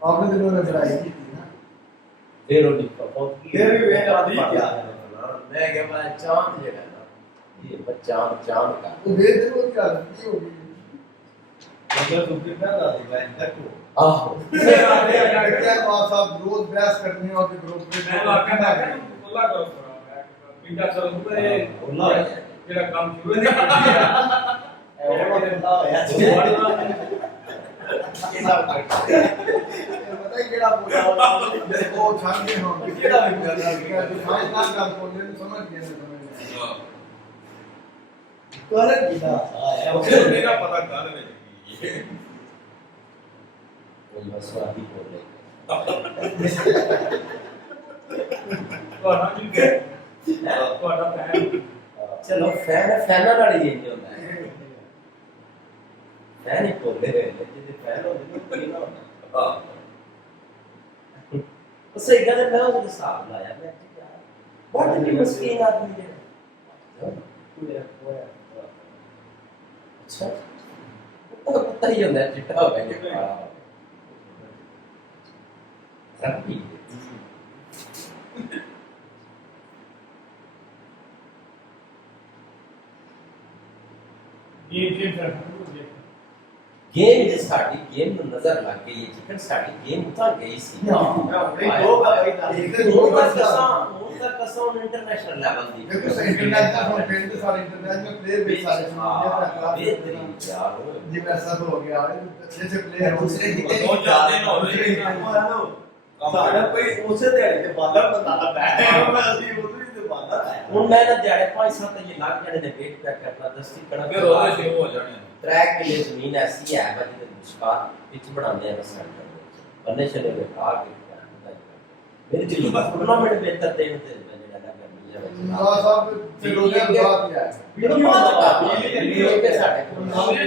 आपने दिनों में लड़ाई की थी ना फिर वो बहुत फिर भी वे आदमी क्या मैं क्या मैं चांद जेड़ा ना ये चांद चांद का तो वे दिनों की आदत की होगी मतलब सुप्रीम कोर्ट का डिवाइन तक को आहो क्या बात साहब रोज बहस करनी हो कि ग्रुप ਮੈਂ ਵਾਕਿਆ ਮੈਂ ਬੋਲਾ ਕਰੋ ਥੋੜਾ ਪਿੰਡਾ ਚਲੋ ਤੇ बोला ਜਿਹੜਾ ਕੰਮ ਸ਼ੁਰੂ ਨਹੀਂ ਕੀਤਾ वो बंदा होया पता है केड़ा बोला वो छान के हो केड़ा भी कर रहा है साइंस ना कर बोले समझ गए करन कीता मेरा पता कर ले कोई मसवादी बोल रहे ਤੁਹਾਡਾ ਜੀ ਕੇ ਤੁਹਾਡਾ ਫੈਨ चलो फैन फैना वाली ये होता है फैन ही बोल रहे हैं जिसे फैन होते हैं तो ना होता उससे एक गलत मैं उसके साथ लाया मैं यार बहुत ही मस्कीन आदमी है अच्छा कुत्ता ही होता है चिट्टा हो गया सब ठीक है गेम सर गेम जे साडी गेम ਨੂੰ ਨਜ਼ਰ ਲੱਗ ਗਈ ਹੈ ਜਿਕਰ ਸਾਡੀ ਗੇਮ ਉਤਾਂ ਗਈ ਸੀ ਹੁਣ ਤੱਕ ਕਸਾਂ ਇੰਟਰਨੈਸ਼ਨਲ ਲੈਵਲ ਦੀ ਦੇਖੋ ਇੰਟਰਨੈਸ਼ਨਲ ਹੁਣ ਪਿੰਡ ਦੇ ਸਾਰੇ ਇੰਟਰਨੈਸ਼ਨਲ ਪਲੇਅਰ ਵੀ ਸਾਰੇ बेहतरीन यार जिਵੇਂ ऐसा तो हो गया अच्छे से प्लेयर दूसरे ਦੋ ਚਾਰ ਦਿਨ ਹੋ ਗਏ ਸਾਡਾ ਕੋਈ ਉਸੇ ਦਿਹਾੜੀ ਤੇ ਬਾਲਰ ਬੰਦਾ ਦਾ ਬੈਠ ਅਸੀਂ ਉਸੇ ਤੇ ਬਾਲਰ ਆਇਆ ਹੁਣ ਮੈਂ ਨਾ ਦਿਹਾੜੇ 5-7 ਇਹ ਲੱਗ ਜਾਣੇ ਨੇ ਵੇਟ ਪੈਕ ਕਰਨਾ ਦਸਤੀ ਕਣਾ ਫਿਰ ਉਹਦੇ ਸ਼ੁਰੂ ਹੋ ਜਾਣੇ ट्रैक के लिए जमीन ऐसी है मैं जिधर मुस्कान पिच बनाने हैं सेंटर में बनने चले गए आगे मेरी दिल में टूर्नामेंट बेहतर थे उनसे मैंने लगा करनी है ना सब फिरोजिया बात क्या है वीडियो के साथ फिरोजिया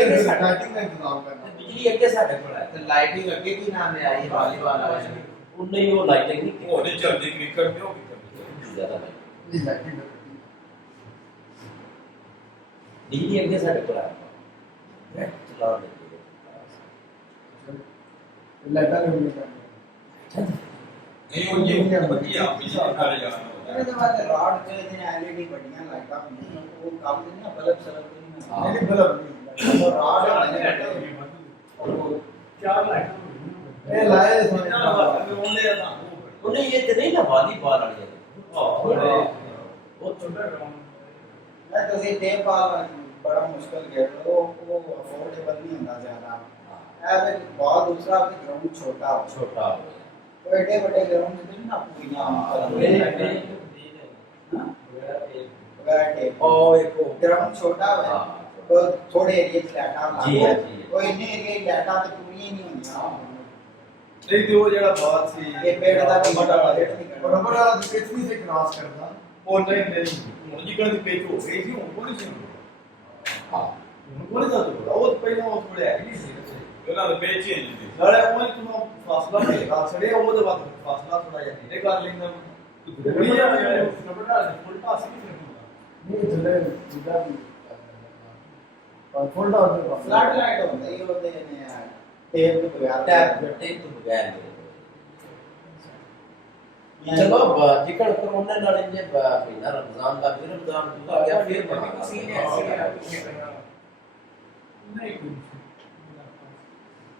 के स्टार्टिंग का इंतजाम करना बिजली अगे साडे कोल है ਲਾਈਟਿੰग ਅੱਗੇ ਕੀ ਨਾਮ ਹੈ ਆਈ ਵਾਲੀਬਾਲ ਵਾਲਾ उन्हें वो लाइटिंग नहीं ਉਹਨੇ ਚਲਦੀ ਕ੍ਰਿਕਟ ਤੇ ਉਹ ਕਿੱਥੇ ज्यादा नहीं नहीं बैटिंग बिजली अगे साडे कोल है नेट चला दे लाइटा नहीं होनी चाहिए ਨਹੀਂ ਉਹ ਇਹ ਵਧੀਆ ਬਿਜਲੀ ਨਾਲ ਜਾਣਾ ਇਹਦੇ ਤੋਂ ਬਾਅਦ ਰਾਡ ਤੇ ਜਿਹਨੇ ਐਲਈਡੀ ਵੱਡੀਆਂ ਲਾਈਟਾਂ ਹੁੰਦੀਆਂ ਉਹ ਕੰਮ ਨਹੀਂ ਨਾ ਬਲਬ ਸਲਬ ਨਹੀਂ नहीं बल्ब नहीं ਉਹ ਰਾਡ ਵਾਲੇ चार लाख ये लाए सोने उन्हें ये तो नहीं ना वॉलीबॉल वाली है वो छोटा ग्राउंड ਮੈਂ ਤੁਸੀਂ ਟੇਪ ਬਾਲ ਬੜਾ ਮੁਸ਼ਕਲ ਖੇਡ ਲਓ ਉਹ ਅਫੋਰਡੇਬਲ ਨਹੀਂ ਹੁੰਦਾ ਜ਼ਿਆਦਾ ਇਹ ਵੀ ਬਹੁਤ ਦੂਸਰਾ ਵੀ ਗਰਾਊਂਡ ਛੋਟਾ ਹੋ छोटा हो गया ਉਹ ਏਡੇ ਵੱਡੇ ਗਰਾਊਂਡ ਦੇ ਨਾ ਪੂਰੀਆਂ ਬੈਠੇ और एक ਗਰਾਊਂਡ ਛੋਟਾ ਹੋਵੇ हाँ तो थोड़े एरिया में लाटा जी लागो है, जी है। वो इन्ने एरिया लाटा तो पूरी नहीं होंदियां ਨਹੀਂ ਤੇ ਉਹ ਜਿਹੜਾ ਬਾਤ ਸੀ ये पेड़ दा भी बड़ा रेट नहीं करना बराबर वाला पिच नहीं से क्रॉस करना ਉਹ ਨਹੀਂ ਹੁਣ ਜਿੱਦਾਂ ਦੀ ਪੇਚ ਹੋ ਗਈ ਸੀ ਹੁਣ ਕੋਈ ਨਹੀਂ हाँ ਹੁਣ ਕੋਈ ਨਹੀਂ ਉਹ ਤਾਂ ਪਹਿਲਾਂ ਉਹ ਥੋੜੇ ਹੈ ਨਹੀਂ ਸੀ ਉਹਨਾਂ ਦੇ ਪੇਚ ਚੇਂਜ ਦੀ ਨਾਲੇ ਉਹ ਤੁਹਾਨੂੰ ਫਾਸਲਾ ਮਿਲੇਗਾ ਛੜੇ ਉਹਦੇ ਬਾਅਦ ਫਾਸਲਾ ਥੋੜਾ ਜਿਹਾ ਧੀਰੇ ਕਰ ਲੈਂਦਾ ਬੜੀ ਜਿਹਾ ਕਬੜਾ ਫੁੱਲ ਪਾਸ ਨਹੀਂ ਕਰਦਾ नहीं चले सीधा भी और फुल डाउन में फ्लड लाइट होंदा ही होते ने टेप के बगैर टैप टेप तो बगैर चलो जिकड़ कोरोना नाल जे महीना रमजान का फिर रमजान पूरा गया फिर बना नहीं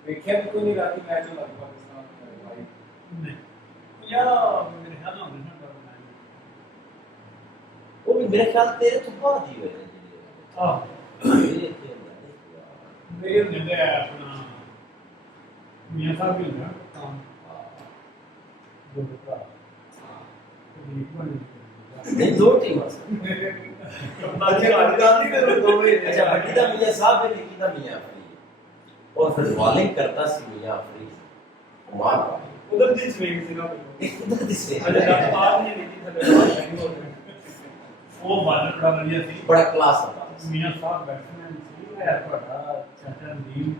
देखिए भी कोई नहीं राती मैच लग पाकिस्तान भाई नहीं या मेरे ख्याल में वो भी मेरे ख्याल तेरे तो बाद ही हुए हां ये मेरे ने अपना मियां साहब भी ना काम दो का नहीं दो टीम ਅੱਛਾ ਅਡਦਾਨ ਨਹੀਂ ਕਰੋ ਦੋਵੇਂ अच्छा बड़ी दा मियां साहब है लिखी दा मियां अफरी और फिर बॉलिंग करता सी मियां अफरी कमाल उधर दी स्विंग थी ना इधर दिसे अरे जब बात नहीं थी थले वो बालर बड़ा बढ़िया थी बड़ा क्लास था मियां साहब बैट्समैन सी यार बड़ा चाचा नील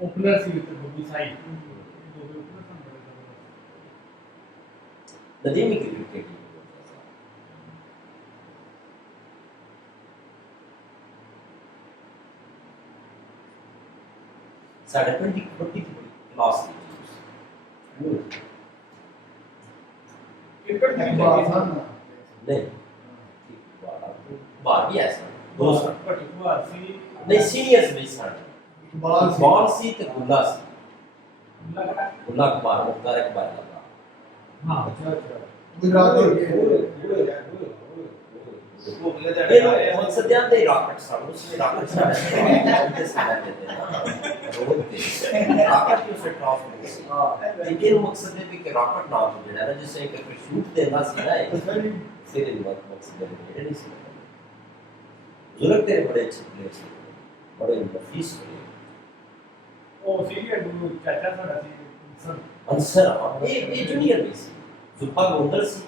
ओपनर सी तो बब्बू साई दो ओपनर सन बड़े जबरदस्त नदीमी की क्रिकेट साढ़े 20 की बड़ी क्लास थी क्रिकेट की बात जगह ना नहीं बार भी ऐसा दो साल बट हुआ सी नहीं सीनियर्स भी साढ़े बॉल सी तो गुल्ला सी लगा गुल्ला अखबार मुख्तार अखबार लगा हां गुजरात हो गए ये मकसद याद है रॉकेट साहब उसने रॉकेट साहब उनके साथ देते हैं रोड पे रॉकेट की उसे क्रॉस नहीं लेकिन मकसद है कि रॉकेट नाम तो जेड़ा ना जिससे एक शूट देना सी ना फिर इन मकसद है ये नहीं सी जुर्ग तेरे बड़े अच्छे प्लेयर्स बड़े नफीस प्लेयर ओ सीरियस चाचा साडा सी सर अंसर ये जूनियर भी सी जुफा गोंदल सी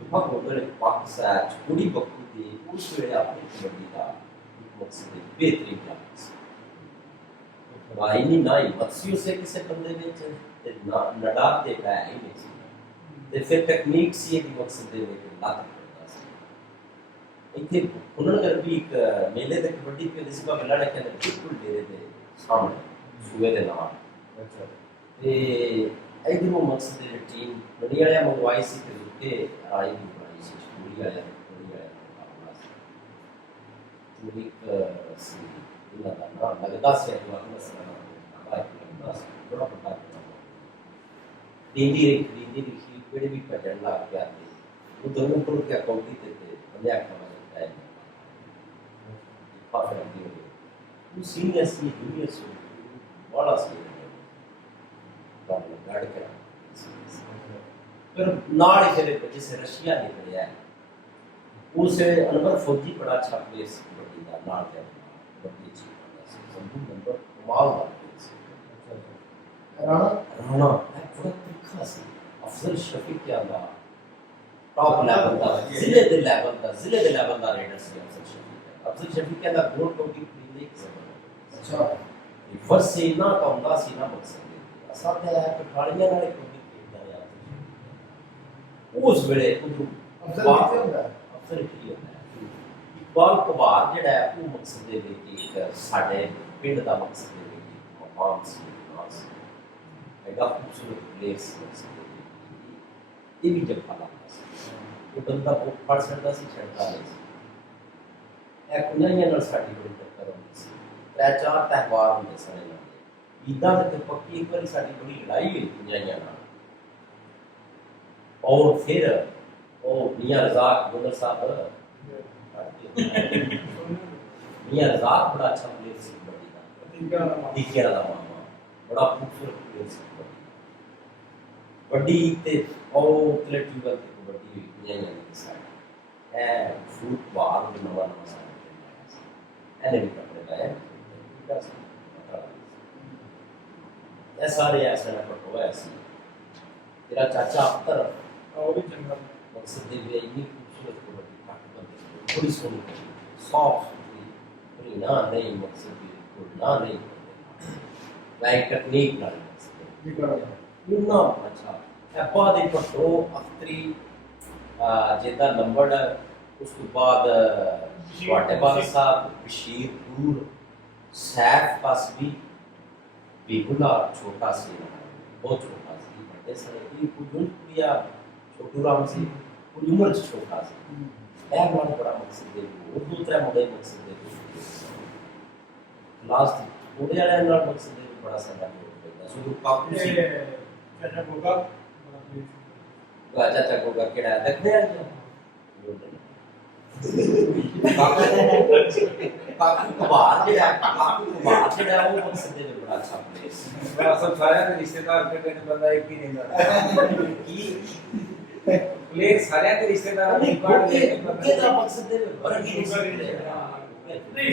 जुफा गोंदल पाकिस्तान कुड़ी बक्कू दी उस वेले अपनी कबड्डी का मकसद है बेहतरीन क्लास भाई नहीं ना हिम्मत सी उसे किसी बंदे विच ते ना नडा ते पै ही नहीं सी ते फिर टेक्निक सी एक मकसद दे विच लात करदा सी इत्थे उन्होंने भी एक मेले ते कबड्डी पे जिसका मिलना के अंदर बिल्कुल डेरे दे सामने सूए दे नाल अच्छा ते इधर वो मकसद है टीम बड़ी वाले मंगवाई सी ते के आई भी बनाई सी पूरी वाले एक ਇਹਨਾਂ ਦਾ ਨਾਮ ਲੱਗਦਾ ਸੀ ਅਜਵਾਨ ਮਸਲਾ ਲੱਗਦਾ ਸੀ ਬੜਾ ਪਤਾ ਦੀਦੀ ਦੀ ਕਿਹੜੇ ਵੀ ਭਜਣ ਲੱਗ ਪਿਆ ਤੇ ਉਹ ਦੋਨੋਂ ਕੋਲ ਕਿਆ ਕੌਂਟੀ ਤੇ ਬੰਦੇ ਆਖਾ ਮਜਦਾ ਹੈ ਪਾਪਾ ਦੀ ਉਹ ਸੀਨੀਅਰ ਸੀ ਜੂਨੀਅਰ ਸੀ ਬੜਾ ਸੀ ਤਾਂ ਲੜ ਕੇ फिर नाल ही चले जैसे रशिया निकले है उस अनवर फौजी बड़ा अच्छा प्लेस बड़ी दा नाल दे बड़ी अच्छी संभू नंबर कमाल दा प्लेस राणा राणा बड़ा तीखा सी अफजल शफीक क्या दा टॉप लेवल दा जिले दे लेवल दा रेडर सी अफजल शफीक क्या गोल कौटी प्ले एक जबरदस्त अच्छा बस से ना कहंदा सी ना मकसद असा ते कठाड़ियां नाल उस वेले अफजल किथे हुंदा है अफसर की होता है इकबाल कबार जेड़ा है वो मकसद दे विच एक साडे पिंड दा मकसद दे विच मकाम सी नास एगा खूबसूरत प्लेस मकसद दे विच ये भी जगह लगदा सी वो बंदा वो पढ़ सकदा सी छड़दा नहीं सी ए कुनाइयां नाल साडी बड़ी टक्कर होंदी सी त्रै चार त्योहार हुंदे सन इन्हां दे ईदां ते पक्की एक बारी साडी बड़ी लड़ाई हुई कुनाइयां नाल और फिर वो मियां रज़ाक गुजर साहब मियां रज़ाक बड़ा अच्छा प्लेयर सी बड़ी दा दीकिया दा मामा बड़ा खूबसूरत प्लेयर सी बड़ी ते और तले ट्यूबल ते बड़ी हुई मियां दी साइड ए फुटबॉल दे नवा नवा साइड एने भी कपड़े लाए ये सारे ऐसे ना पटो ऐसी तेरा चाचा अख्तर और भी चंगा मकसद दे लिए इतनी खूबसूरत कबड्डी काट बंदी थोड़ी सोनी सॉफ्ट सुथरी ना नहीं मकसद बिल्कुल ना नहीं लाइक टेक्निक ना ये करा इतना अच्छा एपा दे पटो अख्तरी जिदा नंबर उसके बाद वाटेबाग साहब बशीर दूर सैफ कासबी बेगुला छोटा सी बहुत छोटा सी बड़े सारे कुछ छोटू राम से पूरी उम्र छोटा सी एक बार बड़ा मकसद दे वो दूसरा मुंडे मकसद दे लास्ट मुंडे वाले नाल मकसद दे बड़ा सारा होता सो काकू सी चाचा गोगा चाचा गोगा केड़ा देखदे आ काकू कबार जेड़ा वो मकसद दे बड़ा अच्छा प्लेस सब सारे के रिश्तेदार के बंदा एक ही नहीं था की प्लेयर सारे के रिश्तेदार नहीं कार्ड के दा मकसद दे बड़ा नहीं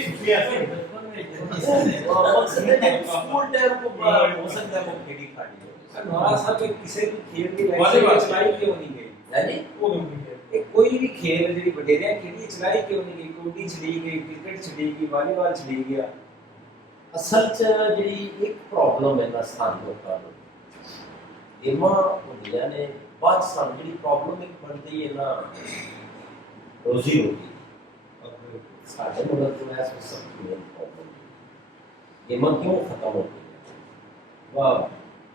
सुफिया से बचपन में मकसद दे स्कूल टाइम को हो सकता है वो खेड़ी खाड़ी नवाज साहब के किसी भी खेल की लाइसेंस चलाई क्यों नहीं गई यानी वो नहीं कोई भी खेल ਜਿਹੜੀ ਵਡੇਰਿਆਂ ਖੇਡੀ ਚਲਾਈ ਕਿਉਂ ਨਹੀਂ ਗਈ ਕਬੱਡੀ ਚਲੀ ਗਈ ਕ੍ਰਿਕਟ ਚਲੀ ਗਈ ਵਾਲੀਬਾਲ ਚਲੀ ਗਿਆ ਅਸਲ ਚ ਜਿਹੜੀ ਇੱਕ ਪ੍ਰੋਬਲਮ ਹੈ ਨਾ ਸਾਨੂੰ ਲੋਕਾਂ ਨੂੰ ਗੇਮਾਂ ਹੁੰਦੀਆਂ ਨੇ ਬਾਅਦ ਸਾਨੂੰ ਜਿਹੜੀ ਪ੍ਰੋਬਲਮ ਇੱਕ ਬਣਦੀ ਹੈ ਨਾ ਰੋਜ਼ੀ ਰੋਟੀ ਸਾਡੇ ਮੁਲਕ ਤੋਂ ਐਸਾ ਸਭ ਤੋਂ ਪ੍ਰੋਬਲਮ ਗੇਮਾਂ ਕਿਉਂ ਖਤਮ ਹੋ ਗਈਆਂ ਵਾਹ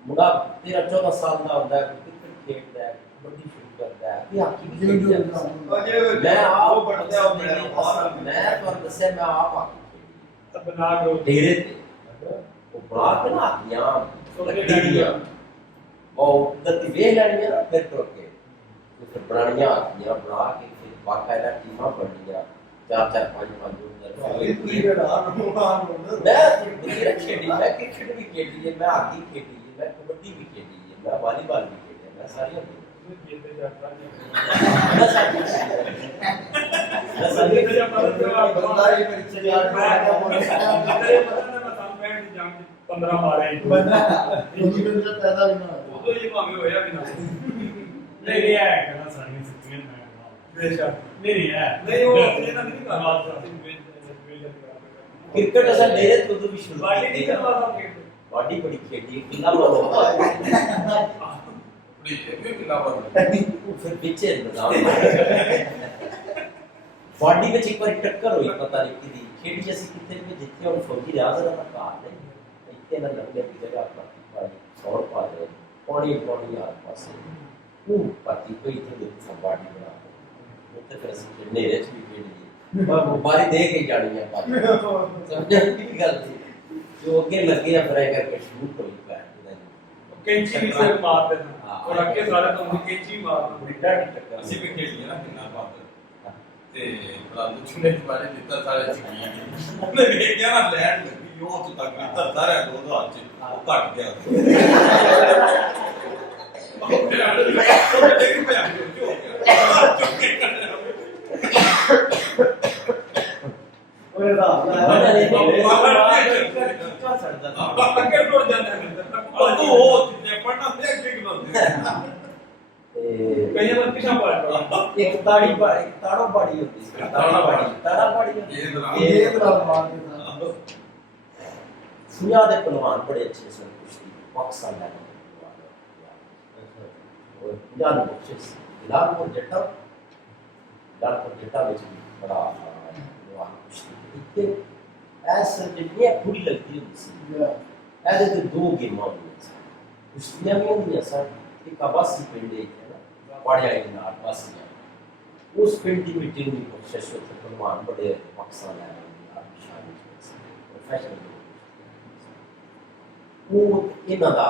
ਮੁੰਡਾ 13-14 ਸਾਲ ਦਾ ਹੁੰਦਾ ਹੈ ਕ੍ਰਿਕਟ ਖੇਡਦਾ ਹੈ ਕਬੱਡੀ ਸ਼ੁਰੂ ਕਰਦਾ ਹੈ ਕਿ ਹਾਕੀ ਵੀ जो ਖੇਡਦਾ ਹੈ जो ਮੈਂ ਆਪ ਪੜਦਾ ਹਾਂ ਮੈਂ ਤੁਹਾਨੂੰ ਦੱਸਿਆ ਮੈਂ ਆਪ ਹਾਕੀ ਖੇਡੀ बना दो डेरे थे वो बड़ा के ना हाथियां लकड़ियां और गति वे लड़ियां ना फिर तो के फिर बनानियां हाथियां बना के फिर बाकायदा टीमां बननियां 4-4 5-5 मैं क्रिकेट खेली मैं क्रिकेट भी खेली है मैं हाकी खेली है मैं कबड्डी भी खेली है मैं वॉलीबॉल भी खेली है मैं सारी खेलते जाता है मैं सारी खेलते जाता है बंदा ही परिचय यार मेरे पता ना मैं साल में जान 15 मारे बंदा क्योंकि बंदा पैदा भी ना वो तो ये भावे होया भी ना नहीं है कहना सारी सिस्टम में बेशक नहीं है नहीं वो ये ना नहीं कर बात क्रिकेट ऐसा डेरे तो भी शुरू बाली नहीं करवा था बॉडी बड़ी खेली किला वाला फिर पीछे बॉडी में एक बार टक्कर हुई पता नहीं किदी खेड़ी जैसी कितने में जितने और फौजी रियाज का कार नहीं इतने ना लंबे की जगह पर सौर पा रहे पौड़ी यार पास वो पाती कोई इतने सब बॉडी बना वो तो फिर से नेरे भी खेल ली बारी दे के जानी है पर समझ की गल थी जो अगे लगे आ फ्राई करके शूट होई पैर कैंची भी से मार देना हाँ। और अगे सारे तो उनकी कैंची मार देना बिल्डा की टक्कर ਅਸੀਂ ਵੀ ਖੇਡੀ ਨਾ ਕਿੰਨਾ ਬਾਤ ਤੇ ਬੜਾ ਲੁੱਚਣੇ ਦੇ ਬਾਰੇ ਦਿੱਤਾ ਸਾਰੇ ਸਿੱਖੀਆਂ ਉਹਨੇ ਵੇਖਿਆ ਨਾ ਲੈਣ ਲੱਗੀ ਉਹ ਤੋਂ ਤੱਕ ਦਿੱਤਾ ਸਾਰਾ ਦੋ ਹੱਥ ਚ ਉਹ ਘਟ ਗਿਆ ਉਹ ਫਿਰ ਆਲੇ ਉਹ ਦੇਖ ਪਿਆ ਉਹਨੇ ਦਾ बड़ा नहीं ਕਿਆ ਛੱਡਦਾ ਅੱਗੇ ਟੁੱਟ ਜਾਂਦਾ ਹੈ ਉਹ ਤੇ ਪੜਨਾ ਤੇ ਅੱਗੇ ਕਿਉਂ ਕਈਆਂ ਦਾ ਪਿਛਾ ਪਾ एक ताड़ी बाड़ी एक ताड़ो बाड़ी होती है ताड़ा बाड़ी होती है ਇਹ ਬੜਾ ਮਾਰ ਕੇ था सुनिया दे पहलवान बड़े अच्छे से कुश्ती पाकिस्तान लेवल और पंजाब में बख्शिश लालपुर जट्टा में बड़ा पहलवान कुश्ती इतने ऐसे जितनी पूरी लगती है ऐसे तो दो गेम होंगे कुश्तियां भी होंगी सर एक आवासी पिंड है ना पढ़िया है ना आवासी उस पिंड की मीटिंग में बख्शिश होते पहलवान बड़े पाकिस्तान लेवल प्रोफेशनल वो इन्हों का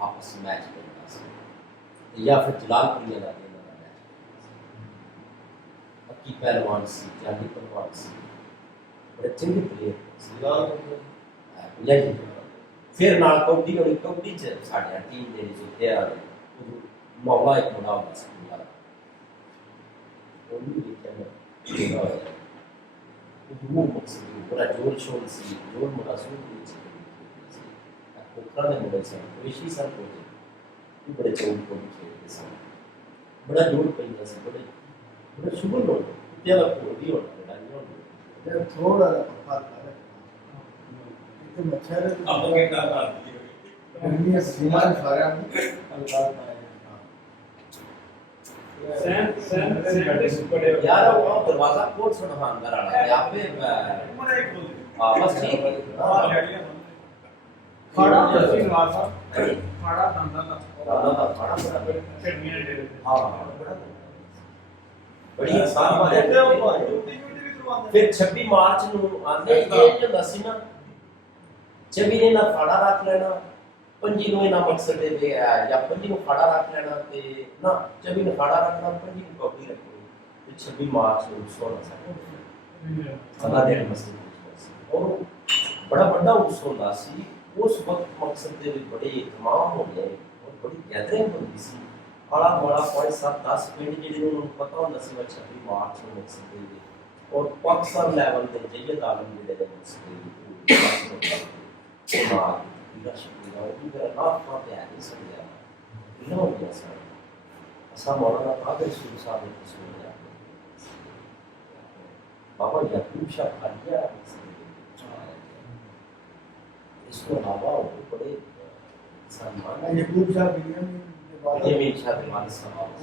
आपस में मैच करना या फिर जलालपुरी का इन्हों का मैच अक्की पहलवान सी जानी पहलवान सी बड़े चंगे प्लेयर फिर नाल कबड्डी होनी कबड्डी च साढ़े टीम दे जो तैयार है मौला एक मुंडा होंदा सी वाला वो भी देखिया वो मकसद बड़ा जोर शोर सी जोर मुनासिब पोखरा ने मुंडे सन ऋषि सन कोजे बड़े चौक को खेलते सन बड़ा जोर पैंदा सी बड़े शुभ लोग त्याला कोडी होना लड़ाई होनी ये थोड़ा पक्का था इतने मच्छर अब के का बात गर्मी सीमा सारे अलगाव सैन बड़े यार वो दरवाजा कोड सुनहान अंदर आ रहा है यहाँ पे बस ठीक है खाड़ा जैसी नवाज साहब ਖਾੜਾ ਦੰਦਾਂ ਦਾ दादा का खाना बड़ा खेड़ियां दे हाँ बड़ा बड़ी आसान बात है ਡਿਊਟੀ ਵੀ ਕਰਵਾਉਂਦੇ फिर 26 मार्च ਨੂੰ ਆਂਦੇ ਇਹ ਜੋ ਦਸੀ ਨਾ 26 ਨੇ ਨਾ ਫਾੜਾ ਰੱਖ ਲੈਣਾ 25 ਨੂੰ ਇਹਨਾਂ ਮਕਸਦ ਦੇ ਜਾਂ 25 ਨੂੰ ਫਾੜਾ ਰੱਖ ਲੈਣਾ ਤੇ ਨਾ 24 ਨੂੰ ਫਾੜਾ ਰੱਖਣਾ 25 ਨੂੰ ਕਬੱਡੀ ਰੱਖਣੀ ਤੇ 26 ਮਾਰਚ ਨੂੰ ਸੋਣਾ ਸਕਦਾ ਸਦਾ ਦੇ ਮਸਜਿਦ और बड़ा बड़ा उस ਹੁੰਦਾ ਸੀ उस वक्त मकसद ਦੇ ਵਿੱਚ ਬੜੇ ਇਤਮਾਮ ਹੋ ਗਏ और बड़ी गैदरिंग ਹੁੰਦੀ ਸੀ ਆਲਾ ਵਾਲਾ 5-7-10 ਪਿੰਡ ਜਿਹੜੇ ਨੂੰ ਪਤਾ ਹੁੰਦਾ ਸੀว่า 26 ਮਾਰਚ ਨੂੰ ਮਕਸਦ ਦੇ ਵਿੱਚ और पाकिस्तान लेवल ਦੇ ਜੈਦ ਆਲਮ ਜਿਹੜੇ ਦੇ ਮਕਸਦ ਦੇ ਸਮਾਜ ਦੀ ਸ਼ਕਤੀ ਦਾ ਉਹ ਜਿਹੜਾ ਨਾਮ ਪਾਤੇ ਹੈ ਇਸ ਲਈ ਇਹਨਾਂ ਨੂੰ ਵੀ ਅਸਾਂ ਮੌਲਾਨਾ ਕਾਦਰ ਸ਼ੂਰ ਸਾਹਿਬ ਨੇ ਸੁਣਿਆ बाबा याकूब शाह खालिया इसको अलावा वो बड़े सम्मान ये खूब सा विलियम के बाद ये मेरे साथ हमारे समाज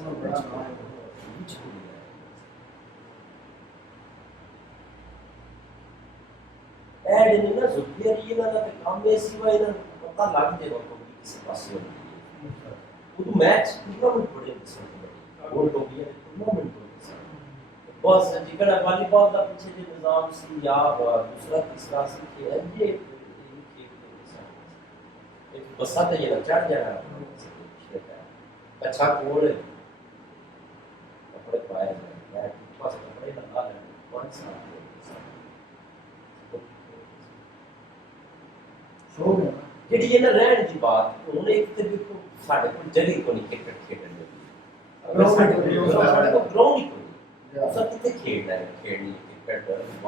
ऐड नहीं ना जुबियर ये ना तो काम में सिवा इधर पता लग जाएगा कोई किसी पास से वो तो मैच टूर्नामेंट बड़े वो टोकियो टूर्नामेंट बस जिकड़ा वॉलीबॉल का पीछे जो निजाम सी या दूसरा तीसरा सी के ये एक बसा तो ये ना चढ़ जाना अच्छा कोल कपड़े पाए मैं पास कपड़े लगा ले कौन सा सो गया जेडी ये ना रहन की बात उन्होंने एक तो देखो साडे को जगह को नहीं क्रिकेट खेलने लगी अगर साडे को ग्राउंड ही सब कितने खेलना है खेलनी क्रिकेट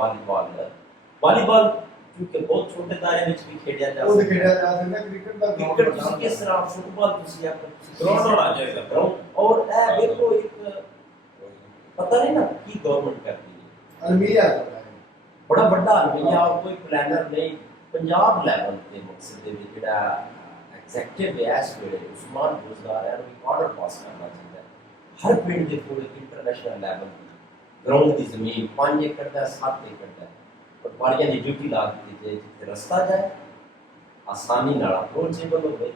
वॉलीबॉल क्योंकि बहुत छोटे दायरे में भी खेला जा वो खेला जा सकता है क्रिकेट का क्रिकेट ਤੁਸੀਂ ਕਿਸ ਤਰ੍ਹਾਂ ਫੁੱਟਬਾਲ ਤੁਸੀਂ ਆਪਣਾ ग्राउंड होना चाहिए ग्राउंड और ए देखो एक पता नहीं ना की गवर्नमेंट करती है अलमिया होता है बड़ा बड़ा अलमिया और कोई प्लानर नहीं पंजाब लेवल पे मकसद ਦੇ ਵਿੱਚ ਜਿਹੜਾ ਐਗਜ਼ੈਕਟਿਵ ਐਸ ਵੇਲੇ ਉਸਮਾਨ ਗੁਜ਼ਦਾਰ ਹੈ ਉਹ ਆਰਡਰ ਪਾਸ ਕਰਨਾ ਚਾਹੀਦਾ ਹਰ ਪਿੰਡ ਦੇ ਕੋਲ ਇੱਕ ਇੰਟਰਨੈਸ਼ਨਲ ਲੈਵਲ ग्राउंड की जमीन 5 एकड़ का 7 एकड़ का और पाड़ियां की ड्यूटी ला दी जाए जिथे रास्ता जाए आसानी नाल अप्रोचेबल हो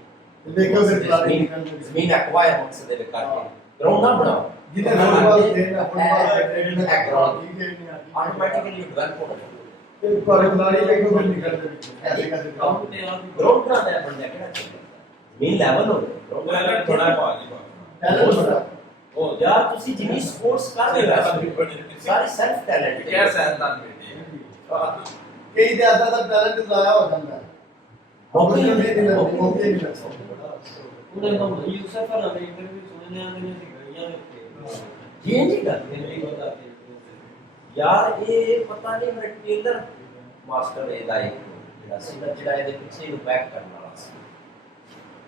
देखो फिर जमीन एक्वायर मकसद दे करके ग्राउंड ना बनाओ जिन्हें फुटबॉल खेलना फुटबॉल खेलना ऑटोमेटिकली डेवलप होना शुरू हो एक पर खिलाड़ी देखो फिर निकलते ऐसे कैसे काम ग्राउंड का है बंदा केड़ा मेन लेवल हो टैलेंट थोड़ा भाजी टैलेंट होता ओ यार ਤੁਸੀਂ ਜਿੰਨੀ ਸਪੋਰਟਸ ਕਰ ਰਹੇ ਹੋ ਸਾਰੀ ਸੈਲਫ ਟੈਲੈਂਟ क्या सैनदान बेटी कई ज्यादा तो टैलेंट जाया हो जाता है मौके मौके नहीं नहीं लगते, लगते मौके नहीं लगते ਉਹਨੇ ਨਾ ਯੂਸਫ ਅਲ ਅਮੇ ਇੰਟਰਵਿਊ ਸੁਣਨੇ ਆਂਦੇ ਨੇ ਸੀ ਗਈਆਂ ਨੇ ये नहीं करते ਨਹੀਂ ਪਤਾ ਕਿ यार ये पता नहीं मेरा टेलर मास्टर ਇਹਦਾ ਇੱਕ ਜਿਹੜਾ ਸੀ ਨਾ ਜਿਹੜਾ ਇਹਦੇ ਪਿੱਛੇ ਇਹਨੂੰ ਬੈਕ ਕਰਨ ਵਾਲਾ ਸੀ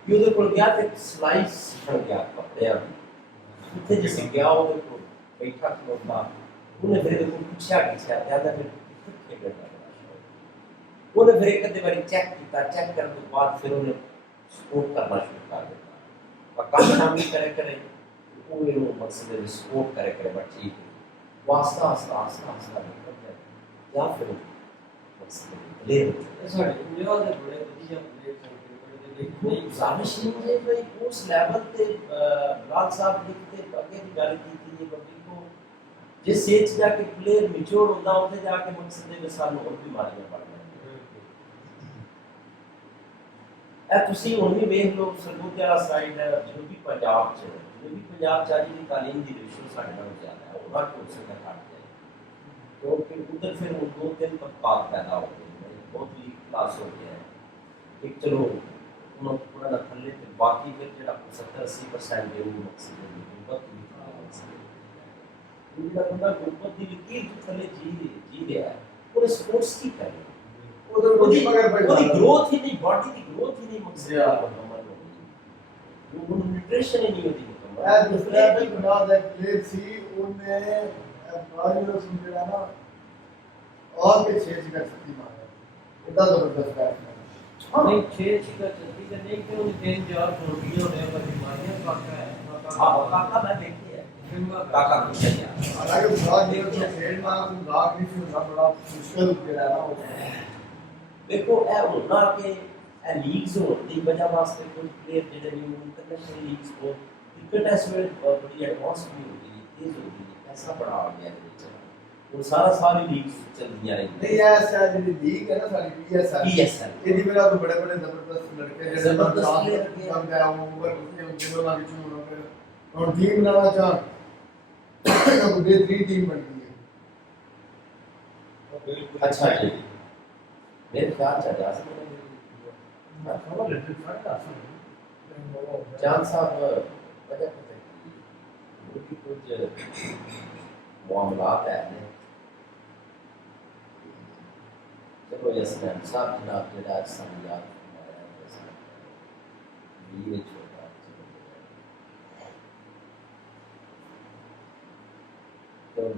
ਕਿ ਉਹਦੇ ਕੋਲ ਗਿਆ ਤੇ ਸਲਾਈਸ ਫੜ ਗਿਆ ਕੱਪੜਿਆਂ ਦੀ ਉੱਥੇ ਜਿਸ ਗਿਆ ਉਹਦੇ ਕੋਲ ਬੈਠਾ ਖਲੋਤਾ ਉਹਨੇ ਫਿਰ ਇਹਦੇ ਕੋਲ ਪੁੱਛਿਆ ਕਿ ਕਹਿੰਦਾ ਫਿਰ ਖੇਡਣ ਦਾ ਉਹਨੇ ਫਿਰ ਇੱਕ ਅੱਧੇ ਵਾਰੀ ਚੈੱਕ ਕੀਤਾ ਚੈੱਕ ਕਰਨ ਤੋਂ ਬਾਅਦ ਫਿਰ ਉਹਨੇ ਸਪੋਰਟ ਕਰਨਾ ਸ਼ੁਰੂ ਕਰ ਦਿੱਤਾ ਕੰਮ ਸ਼ਾਮਿਲ करे ਉਹ ਇਹਨੂੰ ਮਕਸਦ ਦੇ ਸਪੋਰਟ करे बट ठीक वास्ता आस्ता निकल जाए या फिर मकसद ले ਸਾਡੇ ਇੰਡੀਆ ਦੇ ਬੜੇ ਵਧੀਆ ਪਲੇਅਰ ਸਨ ਕ੍ਰਿਕਟ ਦੇ नहीं जानिश नहीं है भाई उस लेवल पे राज साहब लिखते आगे की गल की थी बब्बी को जिस एज जाके प्लेयर मैच्योर होता उसे जाके मकसद ਦੇ ਸਾਲ ਹੋਰ ਬਿਮਾਰੀਆਂ बढ़ ਇਹ ਤੁਸੀਂ ਹੁਣ ਵੀ ਵੇਖ ਲਓ ਸਰਗੋਧੇ ਵਾਲਾ ਸਾਈਡ ਜਨੂਬੀ ਪੰਜਾਬ ਚ ਅੱਜ ਦੀ ਤਾਲੀਮ ਦੀ ਰੇਸ਼ੋ ਸਾਡੇ ਨਾਲੋਂ ਜ਼ਿਆਦਾ ਹੈ ਉਹਨਾਂ ਕੋਲ ਸੇ ਘੱਟ ਹੈ ਕਿਉਂਕਿ ਉਧਰ ਫਿਰ ਉਹ ਦੋ ਤਿੰਨ ਤਬਕਾਤ ਪੈਦਾ ਹੋ ਗਏ ਬਹੁਤ ਹੀ ਕਲਾਸ ਹੋ ਗਿਆ ਹੈ ਇੱਕ ਚਲੋ ਉਹਨਾਂ ਥੋੜਾ ਨਾ ਥੱਲੇ ਤੇ ਬਾਕੀ ਫਿਰ ਜਿਹੜਾ 70-80% ਦੇ ਉਹ ਮਕਸਦ ਹੈ ਗੁਰਬਤ ਦੀ ਜਿਹੜਾ ਬੰਦਾ ਗੁਰਬਤ ਦੀ ਲਕੀਰ ਤੋਂ ਥੱਲੇ ਜੀ ਰਿਹਾ ਉਹ ਸਪੋਰਟਸ ਕੀ ਕਰ ਰਿਹਾ उधर ਉਹਦੀ मगर ਉਹਦੀ ਗਰੋਥ ਹੀ ਨਹੀਂ ਬਾਡੀ ਦੀ ਗਰੋਥ ਹੀ ਨਹੀਂ ਮਕਸਦ ਹੈ ਮੁਕੰਮਲ ਹੋ ਗਈ ਉਹ ਨਿਊਟ੍ਰੀਸ਼ਨ ਹੀ ਨਹੀਂ ਉਹਦੀ ਮੁਕੰਮਲ है दूसरा भी बना दे प्लेयर सी उन्हें बाजी लोग सुन के ना और के 6 कर सकती मार इतना जबरदस्त बैट्समैन ਨਹੀਂ 6 ਛਿਕਾ ਚੱਲਦੀ ਤੇ ਨਹੀਂ ਕਿ ਉਹ 3-4 ਰੋਟੀਆਂ ਹੋਣੇ ਉਹ ਬਿਮਾਰੀਆਂ ਕਾਕਾ ਹੈ ਕਾਕਾ ਮੈਂ ਦੇਖੀ ਹੈ ਕਾਕਾ ਕੁਛ ਨਹੀਂ ਆ हालांकि बहुत देर तो खेलना लाख नहीं होना बड़ा मुश्किल हो गया ना वो देखो ਇਹ ਹੋਣਾ ਕਿ ਇਹ ਲੀਗਸ ਹੋਣ ਦੀ ਵਜ੍ਹਾ ਵਾਸਤੇ ਕੋਈ ਪਲੇਅਰ ਜਿਹੜੇ ਵੀ ਇੰਟਰਨੈਸ਼ਨਲ ਲੀਗਸ ਹੋ ਕ੍ਰਿਕਟ ਇਸ ਵੇਲੇ ਬੜੀ ਐਡਵਾਂਸ ਵੀ ਹੋ ਗਈ ਤੇਜ਼ ਹੋ ਗਈ ਐਸਾ ਬੜਾ ਆ ਗਿਆ ਇਹਦੇ ਵਿੱਚ ਹੁਣ ਸਾਰੀ ਲੀਗਸ ਚੱਲਦੀਆਂ ਰਹਿੰਦੀਆਂ नहीं ऐसा जो लीग है ना सारी पीएसएल PSL ये मेरा तो बड़े जबरदस्त लड़के जैसे जबरदस्त player के बन गया वो ओवर उसने उनके दोनों बीच में उन्होंने और टीम बनाना चाह अब बेहतरीन टीम बन गई है अच्छा जी मेरे ख्याल से जा सकते जान साहब वजह पता है उनकी कुछ मामलात है चलो यस्मिन साहब जनाब जरा समझात ये छोटा तो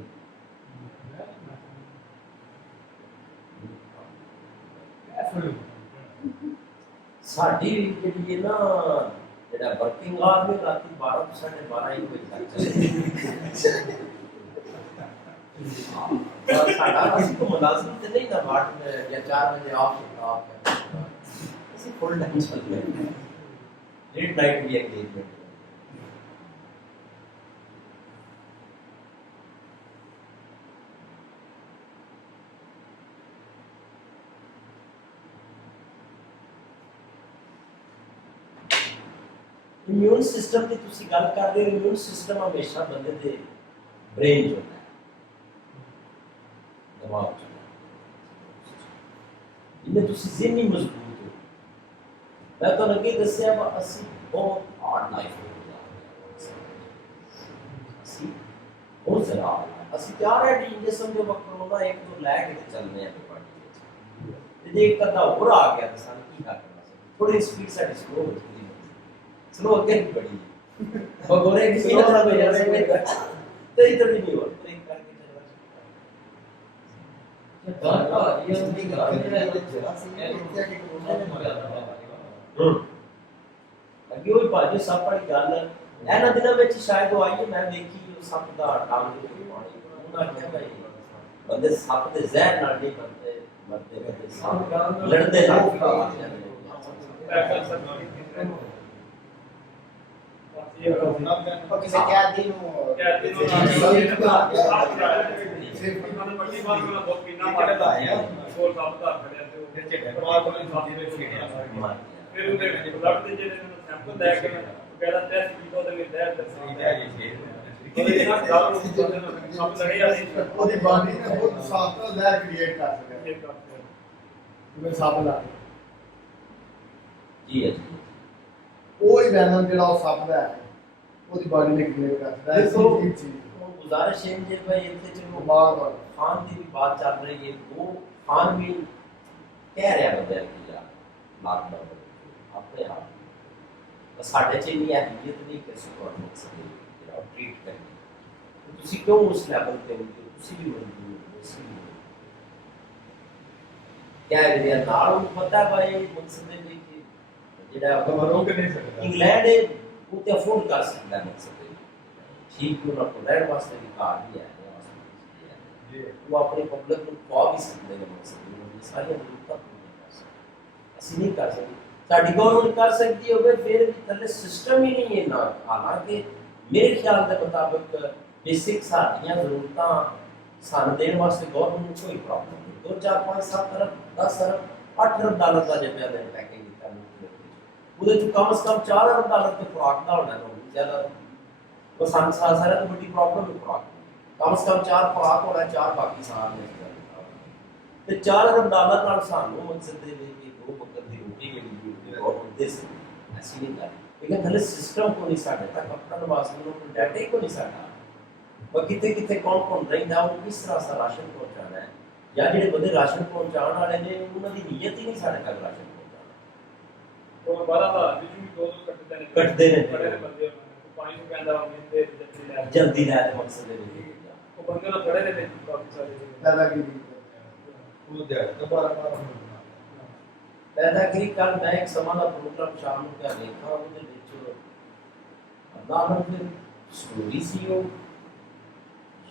ਸਾਡੀ ਜਿਹੜੀ ਨਾ ਜਿਹੜਾ ਵਰਕਿੰਗ ਆਰ ਨੇ ਰਾਤੀ 12 ਤੋਂ 12:30 ਵਜੇ ਤੱਕ ਚੱਲਦੀ ਸਾਡਾ ਅਸੀਂ ਤੋਂ ਮੁਲਾਜ਼ਮ ਤੇ ਨਹੀਂ ਨਾ ਬਾਟ ਜਾਂ 4 ਵਜੇ ਆਫ ਅਸੀਂ ਫੁੱਲ ਟਾਈਮ ਚੱਲਦੇ ਹਾਂ ਲੇਟ ਨਾਈਟ ਵੀ ਐਂਗੇਜਮੈਂਟ ਇਮਿਊਨ ਸਿਸਟਮ ਦੀ ਤੁਸੀਂ ਗੱਲ ਕਰ ਰਹੇ ਹੋ ਇਮਿਊਨ ਸਿਸਟਮ ਹਮੇਸ਼ਾ ਬੰਦੇ ਦੇ ਬ੍ਰੇਨ ਚ ਹੁੰਦਾ ਹੈ ਦਿਮਾਗ ਚ ਜਿੰਨੇ ਤੁਸੀਂ ਜ਼ਿਹਨੀ ਮਜ਼ਬੂਤ ਹੋ ਮੈਂ ਤੁਹਾਨੂੰ ਅੱਗੇ ਦੱਸਿਆ ਵਾ ਅਸੀਂ ਬਹੁਤ ਹਾਰਡ ਲਾਈਫ ਅਸੀਂ ਬਹੁਤ ਜ਼ਰਾ ਅਸੀਂ ਤਿਆਰ ਹੈ ਡੀ ਜਿਸਮ ਦੇ ਵਕਤ ਉਹਨਾਂ ਇੱਕ ਦੋ ਲੈ ਕੇ ਚੱਲਦੇ ਆ ਪਾਰਟੀ ਵਿੱਚ ਤੇ ਜੇ ਇੱਕ ਅੱਧਾ ਹੋਰ ਆ ਗਿਆ ਤਾਂ ਸਾਨੂੰ ਕੀ ਕਰਨਾ ਸੀ ਥੋੜੀ ਸਪੀਡ ਸਾਡੀ ਸਲੋ ਹੋ ਜਾਂਦੀ स्लो होते ही पड़ी और गोरे की स्लो ना हो जाए तो इधर भी नहीं हुआ ब्रेक करके चलना ਦਾਦਾ ਇਹ ਉਹਦੀ ਗੱਲ ਜਿਹੜਾ ਅੱਗੇ ਉਹ ਭਾਜੀ ਸੱਪ ਵਾਲੀ ਗੱਲ ਇਹਨਾਂ ਦਿਨਾਂ ਵਿੱਚ ਸ਼ਾਇਦ ਉਹ ਆਈ ਮੈਂ ਦੇਖੀ ਉਹ ਸੱਪ ਦਾ ਟਾਂਗ ਦੇ ਪਾਣੀ ਉਹਨਾਂ ਕਿਹਾ ਭਾਈ ਬੰਦੇ ਸੱਪ ਦੇ ਜ਼ਹਿਰ ਨਾਲ ਨਹੀਂ ਮਰਦੇ ਸੱਪ ਲੜਦੇ ਨਾਲ ਇਹ ਗੱਲ ਸੀ। ਉਹ ਕਿਸੇ ਕੈਦੀ ਨੂੰ ਕੈਦੀ ਨੂੰ ਸਹੀ ਬਣਾ ਕੇ ਸੇਫਟੀ ਉਹਨਾਂ ਨੇ ਪੱਟੀ ਬਾਹਰ ਵਾਲਾ ਬਹੁਤ ਕਿੰਨਾ ਇਹ ਕਿਹੜਾ ਲਾਇਆ? ਕੋਲ ਸਭ ਧਰ ਖੜਿਆ ਤੇ ਉਹ ਝੇੜੇ ਪਰਿਵਾਰ ਵਾਲੇ ਸਾਥੀ ਦੇ ਛੇੜਿਆ ਮਾਰ ਫਿਰ ਉਹਦੇ ਬਲੱਡ ਦੇ ਜਿਹੜੇ ਸੈਂਪਲ ਲੈ ਕੇ ਕਹਿੰਦਾ ਟੈਸਟ ਕੀਤਾ ਉਹਦੇ ਵਿੱਚ ਲੈ ਸਹੀ ਹੈ ਜੀ ਉਹਦੇ ਨਾਲ ਦਾਰੂ ਸਭ ਲੜੇ ਅਸੀਂ ਉਹਦੀ ਬਾਡੀ ਨੇ ਬਹੁਤ ਸਾਫ ਜ਼ਹਿਰ ਕ੍ਰੀਏਟ ਕਰ ਸਕਿਆ ਇਹ ਕਰਦੇ ਹਾਂ। ਜਿਵੇਂ ਸੱਪ ਲਾ ਜੀ ਹੈ ਜੀ ਉਹ ਹੀ ਵੈਨਮ ਜਿਹੜਾ ਉਹ ਸੱਪ ਦਾ ਹੈ ਉਹਦੀ ਬਾਡੀ ਨੇ ਕ੍ਰੀਏਟ ਕਰ ਸਕਦਾ ਹੈ देखो, ਇਹ ਚੀਜ਼ तो गुजारिश है मुझे भाई इतने चलो बार बार खान की भी बात चल रही है वो खान भी कह रहा बंदे की जा लॉकडाउन अपने आप तो साढ़े च नहीं अहमियत नहीं कर सको मकसद ट्रीट करनी तो तुसी क्यों उस लेवल पे हो जो तुसी भी मजबूर हो उसी भी क्या है यार नाल पता भाई मकसद है कि जेड़ा ਆਪਾਂ ਰੋਕ ਨਹੀਂ ਸਕਦਾ इंग्लैंड है वो ते अफोर्ड कर सकता है मकसद ठीक है उन्होंने रहने वास्ते भी कार भी है ਜੀ वो अपनी पब्लिक को खवा भी सकते हैं मकसद उन्होंने सारी जरूरतां पूरी कर सकते ਅਸੀਂ नहीं कर सकते साडी गवर्नमेंट कर सकती होवे फिर भी थले सिस्टम ही नहीं है ना हालांकि मेरे ख्याल के मुताबिक बेसिक साडियां जरूरतां सान देने वास्ते गवर्नमेंट कोई प्रॉब्लम नहीं 2 4 5 7 अरब 10 अरब 8 अरब डॉलर का जो पैदा पैकेज दिता ਉਹਦੇ ਚ ਕਮ ਸੇ ਕਮ 4 ਅਰਬ ਡਾਲਰ ਤੇ ਖੁਰਾਕ ਦਾ ਹੋਣਾ ਨਹੀਂ ਜ਼ਿਆਦਾ ਉਹ ਸਾਨੂੰ ਸਾਰਾ ਤੋਂ ਵੱਡੀ ਪ੍ਰੋਬਲਮ ਹੈ ਖੁਰਾਕ ਕਮ ਸੇ ਕਮ 4 ਖੁਰਾਕ ਹੋਣਾ 4 ਬਾਕੀ ਸਾਲ ਨੇ ਤੇ 4 ਅਰਬ ਡਾਲਰ ਨਾਲ ਸਾਨੂੰ ਮਕਸਦ ਦੇ ਵਿੱਚ ਦੋ ਵਕਤ ਦੀ ਰੋਟੀ ਮਿਲਦੀ ਹੈ ਬਹੁਤ ਹੁੰਦੇ ਸੀ ਅਸੀਂ ਨਹੀਂ ਕਰ ਲੇਕਿਨ ਥਲੇ ਸਿਸਟਮ ਕੋ ਨਹੀਂ ਸਾਡੇ ਤੱਕ ਆਪਣਾ ਵਾਸਤੇ ਨੂੰ ਕੋਈ ਡਾਟਾ ਹੀ ਕੋ ਨਹੀਂ ਸਾਡਾ ਉਹ ਕਿਤੇ ਕਿਤੇ ਕੌਣ ਰਹਿੰਦਾ ਉਹ ਕਿਸ ਤਰ੍ਹਾਂ ਸਾ ਰਾਸ਼ਨ ਪਹੁੰਚਾਣਾ ਹੈ ਜਾਂ ਜਿਹੜੇ ਬੰਦੇ ਰਾਸ਼ਨ ਪਹੁੰਚਾਉਣ ਵਾਲੇ ਨੇ ਉਹਨਾਂ ਦੀ ਨੀਅਤ ਹੀ ਨਹੀਂ ਸਾਡੇ ਤੱਕ ਰਾਸ਼ਨ ਉਹ ਬਾਰਾਂ ਦਾ ਵਿੱਚ ਵੀ ਦੋ ਕੱਟਦੇ ਨੇ। ਬੜੇ ਬੰਦੇ ਪਾਣੀ ਨੂੰ ਕਹਿੰਦਾ ਮਿੰਦੇ ਜਲਦੀ ਲੈ ਤੇ ਮਕਸਦ ਦੇ ਵਿੱਚ ਉਹ ਬੰਦੇ ਨਾਲ ਬੜੇ ਦੇ ਵਿੱਚ ਕਾਫੀ ਸਾਰੇ ਪੈਦਾ ਕੀ ਉਹ ਦੇ ਦੁਬਾਰਾ ਬਾਰ पैदागिरी कल मैं एक समा का प्रोग्राम शाम को कर देखा ਉਹਦੇ ਵਿੱਚ ਅੱਲਾ ਨੂੰ ਫਿਰ ਸਟੋਰੀ ਸੀ ਉਹ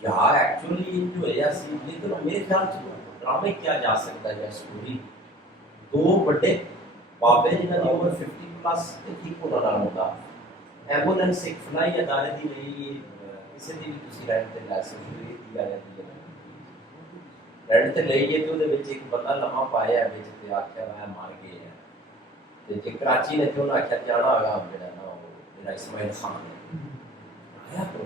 ਜਾਂ ਐਕਚੁਅਲੀ ਜੋ ਹੋਇਆ ਸੀ ਲੇਕਿਨ ਮੇਰੇ ਖਿਆਲ ਚ ਡਰਾਮਾ ਕਿਹਾ ਜਾ ਸਕਦਾ ਹੈ ਸਟੋਰੀ ਦੋ ਵੱਡੇ ਬਾਬੇ ਜਿਨ੍ਹਾਂ ਦੀ ਉਮਰ 50 ਪਲੱਸ ਤੇ ਠੀਕ ਉਹਨਾਂ ਨਾਲ ਹੁੰਦਾ ਐਂਬੂਲੈਂਸ ਇੱਕ ਫਲਾਈ ਅਦਾਰੇ ਦੀ ਲਈ ਕਿਸੇ ਦੀ ਵੀ ਤੁਸੀਂ ਰੈਂਟ ਤੇ ਲੈ ਸਕਦੇ ਹੋ ਦੀ ਆ ਜਾਂਦੀ ਹੈ ਰੈਂਟ ਤੇ ਲਈਏ ਤੇ ਉਹਦੇ ਵਿੱਚ ਇੱਕ ਬੰਦਾ ਲੰਮਾ ਪਾਇਆ ਵਿੱਚ ਤੇ ਆਖਿਆ ਮੈਂ ਮਰ ਗਿਆ ਤੇ ਜੇ ਕਰਾਚੀ ਨੇ ਤੇ ਉਹਨਾਂ ਆਖਿਆ ਜਾਣਾ ਹੈਗਾ ਜਿਹੜਾ ਨਾ ਉਹ ਜਿਹੜਾ ਇਸਮਾਈਲ ਖਾਨ ਹੈ ਆਇਆ ਕਰੋ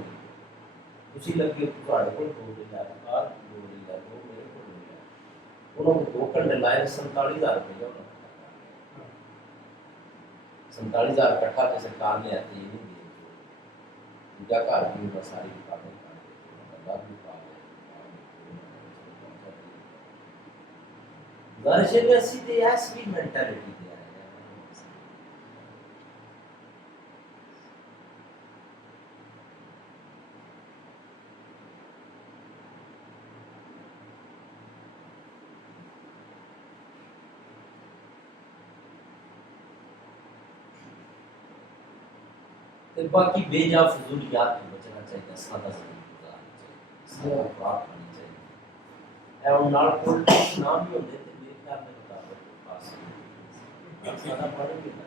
ਤੁਸੀਂ ਲੱਗੇ ਤੁਹਾਡੇ ਕੋਲ 2 ਦਿਨ ਦਾ ਕਾਰ 2 ਦਿਨ ਦਾ ਉਹ ਮੇਰੇ ਕੋਲ ਨਹੀਂ ਹੈ ਉਹਨਾਂ ਨੂੰ 2 ਘੰਟੇ ਲਾਏ 47000 ਰੁਪਏ ਉਹਨਾਂ 47000 इकट्ठा तो सरकार ने आती ही नहीं दी दूजा घर भी होगा सारी दुकानें बंदा भी गुजारिश है कि असी ते ऐसी मेंटालिटी दे आए तो बाकी बेजा फजूलियात में बचना चाहिए सादा जिंदगी गुजारनी चाहिए सादा खुराक खानी चाहिए और नाल पॉलिटिक्स ना भी होते थे मेरे ख्याल में मुताबिक पास सादा पढ़े भी ना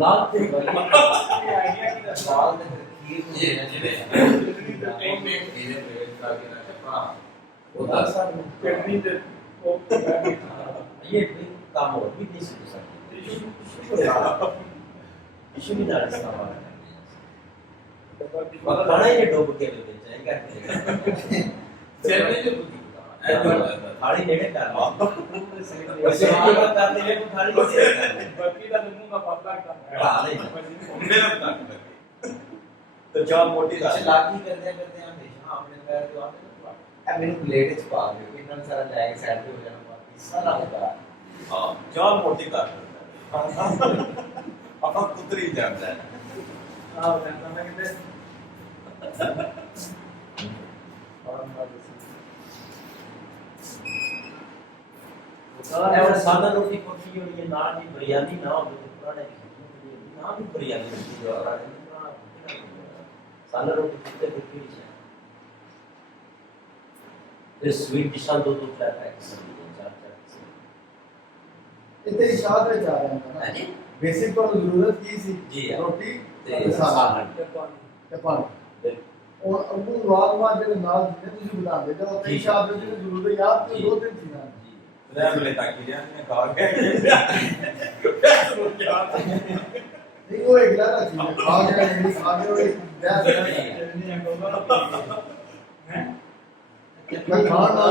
लाल ते ਆਈਡੀਆ ਕੀ ਦਾ ਸਵਾਲ ਦੇ ਖੀਰ ये ਜਿਹੜੇ ਟਾਈਮ ਨੇ ਇਹਨੇ ਪ੍ਰੇਰਿਤ ਕਰਕੇ ਨਾ ਭਰਾ वो दस साल में ਕਿਡਨੀ ਦੇ ਉਹ ये काम और भी नहीं सीख सकते इशू भी ना इस्तेमाल करते हैं खाना ही डूब के भी बेचेगा ਚੈਨਲ ਜੋ थाली नेड़े कर लो वैसे आप कर ले तो थाली कैसे कर ले ਬਾਕੀ ਦਾ ਮੂੰਹ ਦਾ ਪਤਲਾ ਕਰਦਾ ढा ले ਮਿਹਨਤ ਕਰਦੇ तो जॉब मोटी कर ਚਲਾਕੀ ਕਰਦੇ ਹਮੇਸ਼ਾ ਆਪਣੇ ਪੈਰ ਤੋਂ ਆਉਂਦੇ ਇਹ ਮੈਨੂੰ ਪਲੇਟ ਚ ਪਾ ਦਿਓ ਇਹਨਾਂ ਸਾਰਾ ਲੈ ਕੇ ਸਾਈਡ ਤੇ ਹੋ ਜਾਣਾ ਬਾਕੀ ਸਾਰਾ ਹੁੰਦਾ ਹਾਂ ਜਵਾਬ ਮੋਟੀ ਕਰ ਦਿੰਦਾ ਆਪਾਂ ਕੁਤਰੀ ਜਾਂਦਾ ਹੈ ਆਹ ਕਹਿੰਦਾ ਮੈਂ ਕਿਤੇ और सादा रोटी पकी हुई है ना भी बिरयानी ना हो तो पुराने ना भी बिरयानी होती है और सादा रोटी कितने पकी हुई है ये स्वीट डिशां दो फ्लैट है किस्म की 4 किस्म इतने इशाद में जा रहे हैं ना हाँ जी बेसिक पर जरूरत की सी जी हाँ। रोटी ते ते सालन सालन ते पानी और अबू वाकवा जो नाल जिन्हें तुझे बता दे तो जी। इशाद में जरूरत है याद तो जी। 2 दिन थी ना जी रैमले तक ही ने खा के नहीं वो एक लाना थी आगे नहीं आगे वो ब्याह हैं मैं खान ना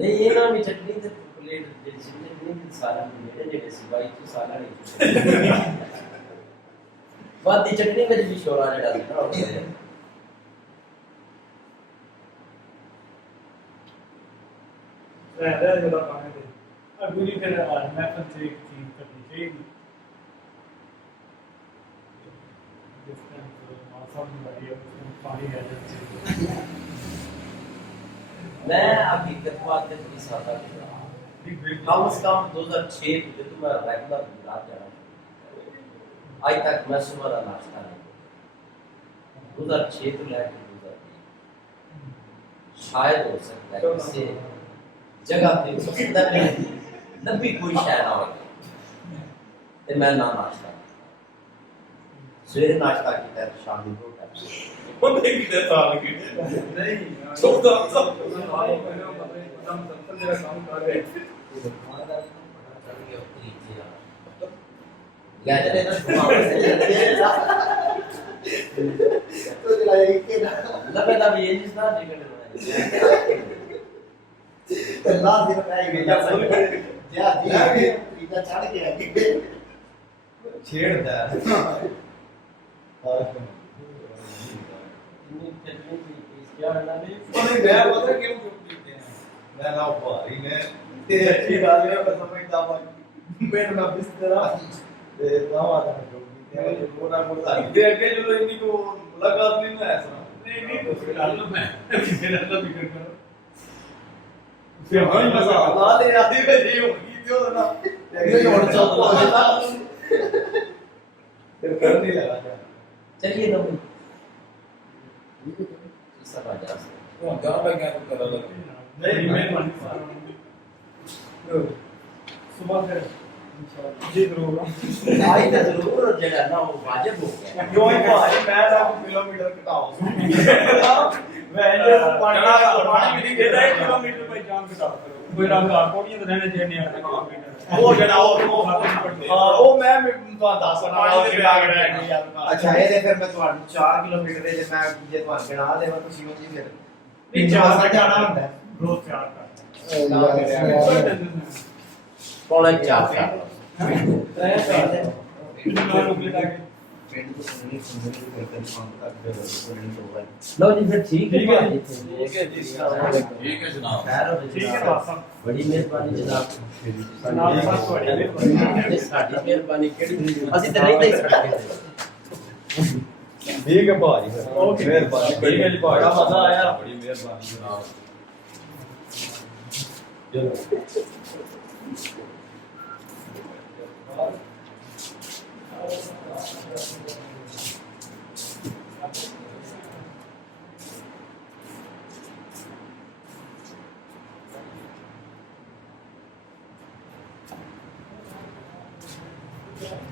नहीं ये ना भी चटनी ते प्लेट जेडी सिमने नहीं सालन मेरे जेडे सिवाई तो सालन ही बात दी चटनी में भी शोरा जेड़ा था ना रहता है जरा खाने दे अब पूरी फिर आज मैं से एक चीज करनी चाहिए जिस टाइम मौसम बढ़िया उसमें पानी है मैं हकीकत बात है थोड़ी सादा कम से कम 2006 में तो मैं रेगुलर गुजरात जा रहा हूँ आज तक मैं सुबह का नाश्ता नहीं किया 2006 तो लेकर 2020 शायद हो सकता है किसी जगह पे अंदर में नबी कोई शय ना हो ते मैं ना नाश्ता सवेरे नाश्ता किया शाम को टाइम ਉਹਦੇ ਕਿਤੇ ਸਾਲ ਕੀ नहीं चौदह सौ। हम जरा काम कर रहे गैजेट ना तो दिलाई के ना लगे तब ये जिस ना टिकट अल्लाह दिन का ही गया जा जी इधर चढ़ के आगे छेड़ता है क्या करना नहीं ਉਹਨੇ ਮੈਂ ਪਤਾ ਕਿਉਂ ਚੁੱਪ ਕੀਤੇ ਆ ਮੈਂ ਨਾ ਭਾਰੀ ਨੇ ਤੇ ਅੱਛੀ ਗੱਲ ਹੈ ਮੈਂ ਸਮਝਦਾ ਵਾਂ ਮੈਨੂੰ ਨਾ ਬਿਸਤਰਾ ਤੇ ਦਾਵਾ ਦਾ ਚੁੱਪ ਕੀਤੇ ਆ ਉਹਨਾਂ ਕੋਲ ਸਾਡੀ ਤੇ ਅੱਗੇ ਜਦੋਂ ਇੰਨੀ ਕੋ ਮੁਲਾਕਾਤ ਨਹੀਂ ਨਾ ਐਸਾ नहीं नहीं तो डाल लो मैं मेरा तो फिक्र करो ਫਿਰ ਹਾਂ ਮਜ਼ਾ ਲਾ ਲੈ ਆਦੀ ਵੇ ਜੀ ਹੋ ਗਈ ਤੇ ਉਹਦਾ ਨਾ ਅੱਗੇ ਹੁਣ ਚੁੱਪ ਹੋ ਜਾਂਦਾ ਫਿਰ ਕਰ ਨਹੀਂ ਲਗਾ चलिए ना सब आ जा ਹੁਣ ਤਾਂ ਲੱਗਿਆ ਤੂੰ ਕਰ ਲੱਗ नहीं मैं सुबह फिर जी करूँगा आई तो जरूर जगह ना वो वाजिब हो गया ਕਿਉਂ ਹੀ ਭਾਰੀ ਮੈਂ ਤਾਂ ਕਿਲੋਮੀਟਰ ਘਟਾਓ ਮੈਂ ਇਹ ਪਾਣੀ पानी भी नहीं देता 1 किलोमीटर पे जान के साथ करो कोई रंग कोड़ियां तो रहने चाहिए नहीं किलोमीटर ਉਹ ਜਿਹੜਾ ਉਹ ਮੈਂ ਤੁਹਾਨੂੰ ਦੱਸਣਾ ਪਾਣੀ ਦੇ ਬੈਗ ਰਹਿ ਗਏ। ਅੱਛਾ ਇਹਦੇ ਫਿਰ ਮੈਂ ਤੁਹਾਨੂੰ 4 ਕਿਲੋਮੀਟਰ ਦੇ ਜੇ ਮੈਂ ਜੇ ਤੁਹਾਨੂੰ ਗਿਣਾ ਦੇਵਾਂ ਤੁਸੀਂ ਉਹ ਜੀ ਫਿਰ नहीं 4 ਜਾਣਾ ਹੁੰਦਾ ਹੈ। रोज 4 का पौने 4 साल ਪਿੰਡ ਤੋਂ ਸੁਣਨੀ ਸੁਣਨੀ ਕਰਦੇ ਫੋਨ ਤੱਕ ਫਿਰ ਪਿੰਡ ਤੋਂ ਬਾਅਦ लो जी फिर ठीक है ठीक है। भाई ਠੀਕ ਹੈ ਜੀ ਠੀਕ ਹੈ ਜਨਾਬ खैर हो ठीक है जनाब बस बड़ी मेहरबानी जनाब जनाब साहब बड़ी मेहरबानी साडी मेहरबानी केड़ी ਅਸੀਂ ਤੇ ਰਹਿੰਦੇ ਹੀ ਸੜਕੇ ਤੇ ਠੀਕ ਹੈ ਭਾਜੀ ओके ਮਿਹਰਬਾਨੀ ਠੀਕ ਹੈ ਜੀ ਬੜਾ ਮਜ਼ਾ ਆਇਆ ਬੜੀ ਮਿਹਰਬਾਨੀ ਜਨਾਬ ਚਲੋ Yeah.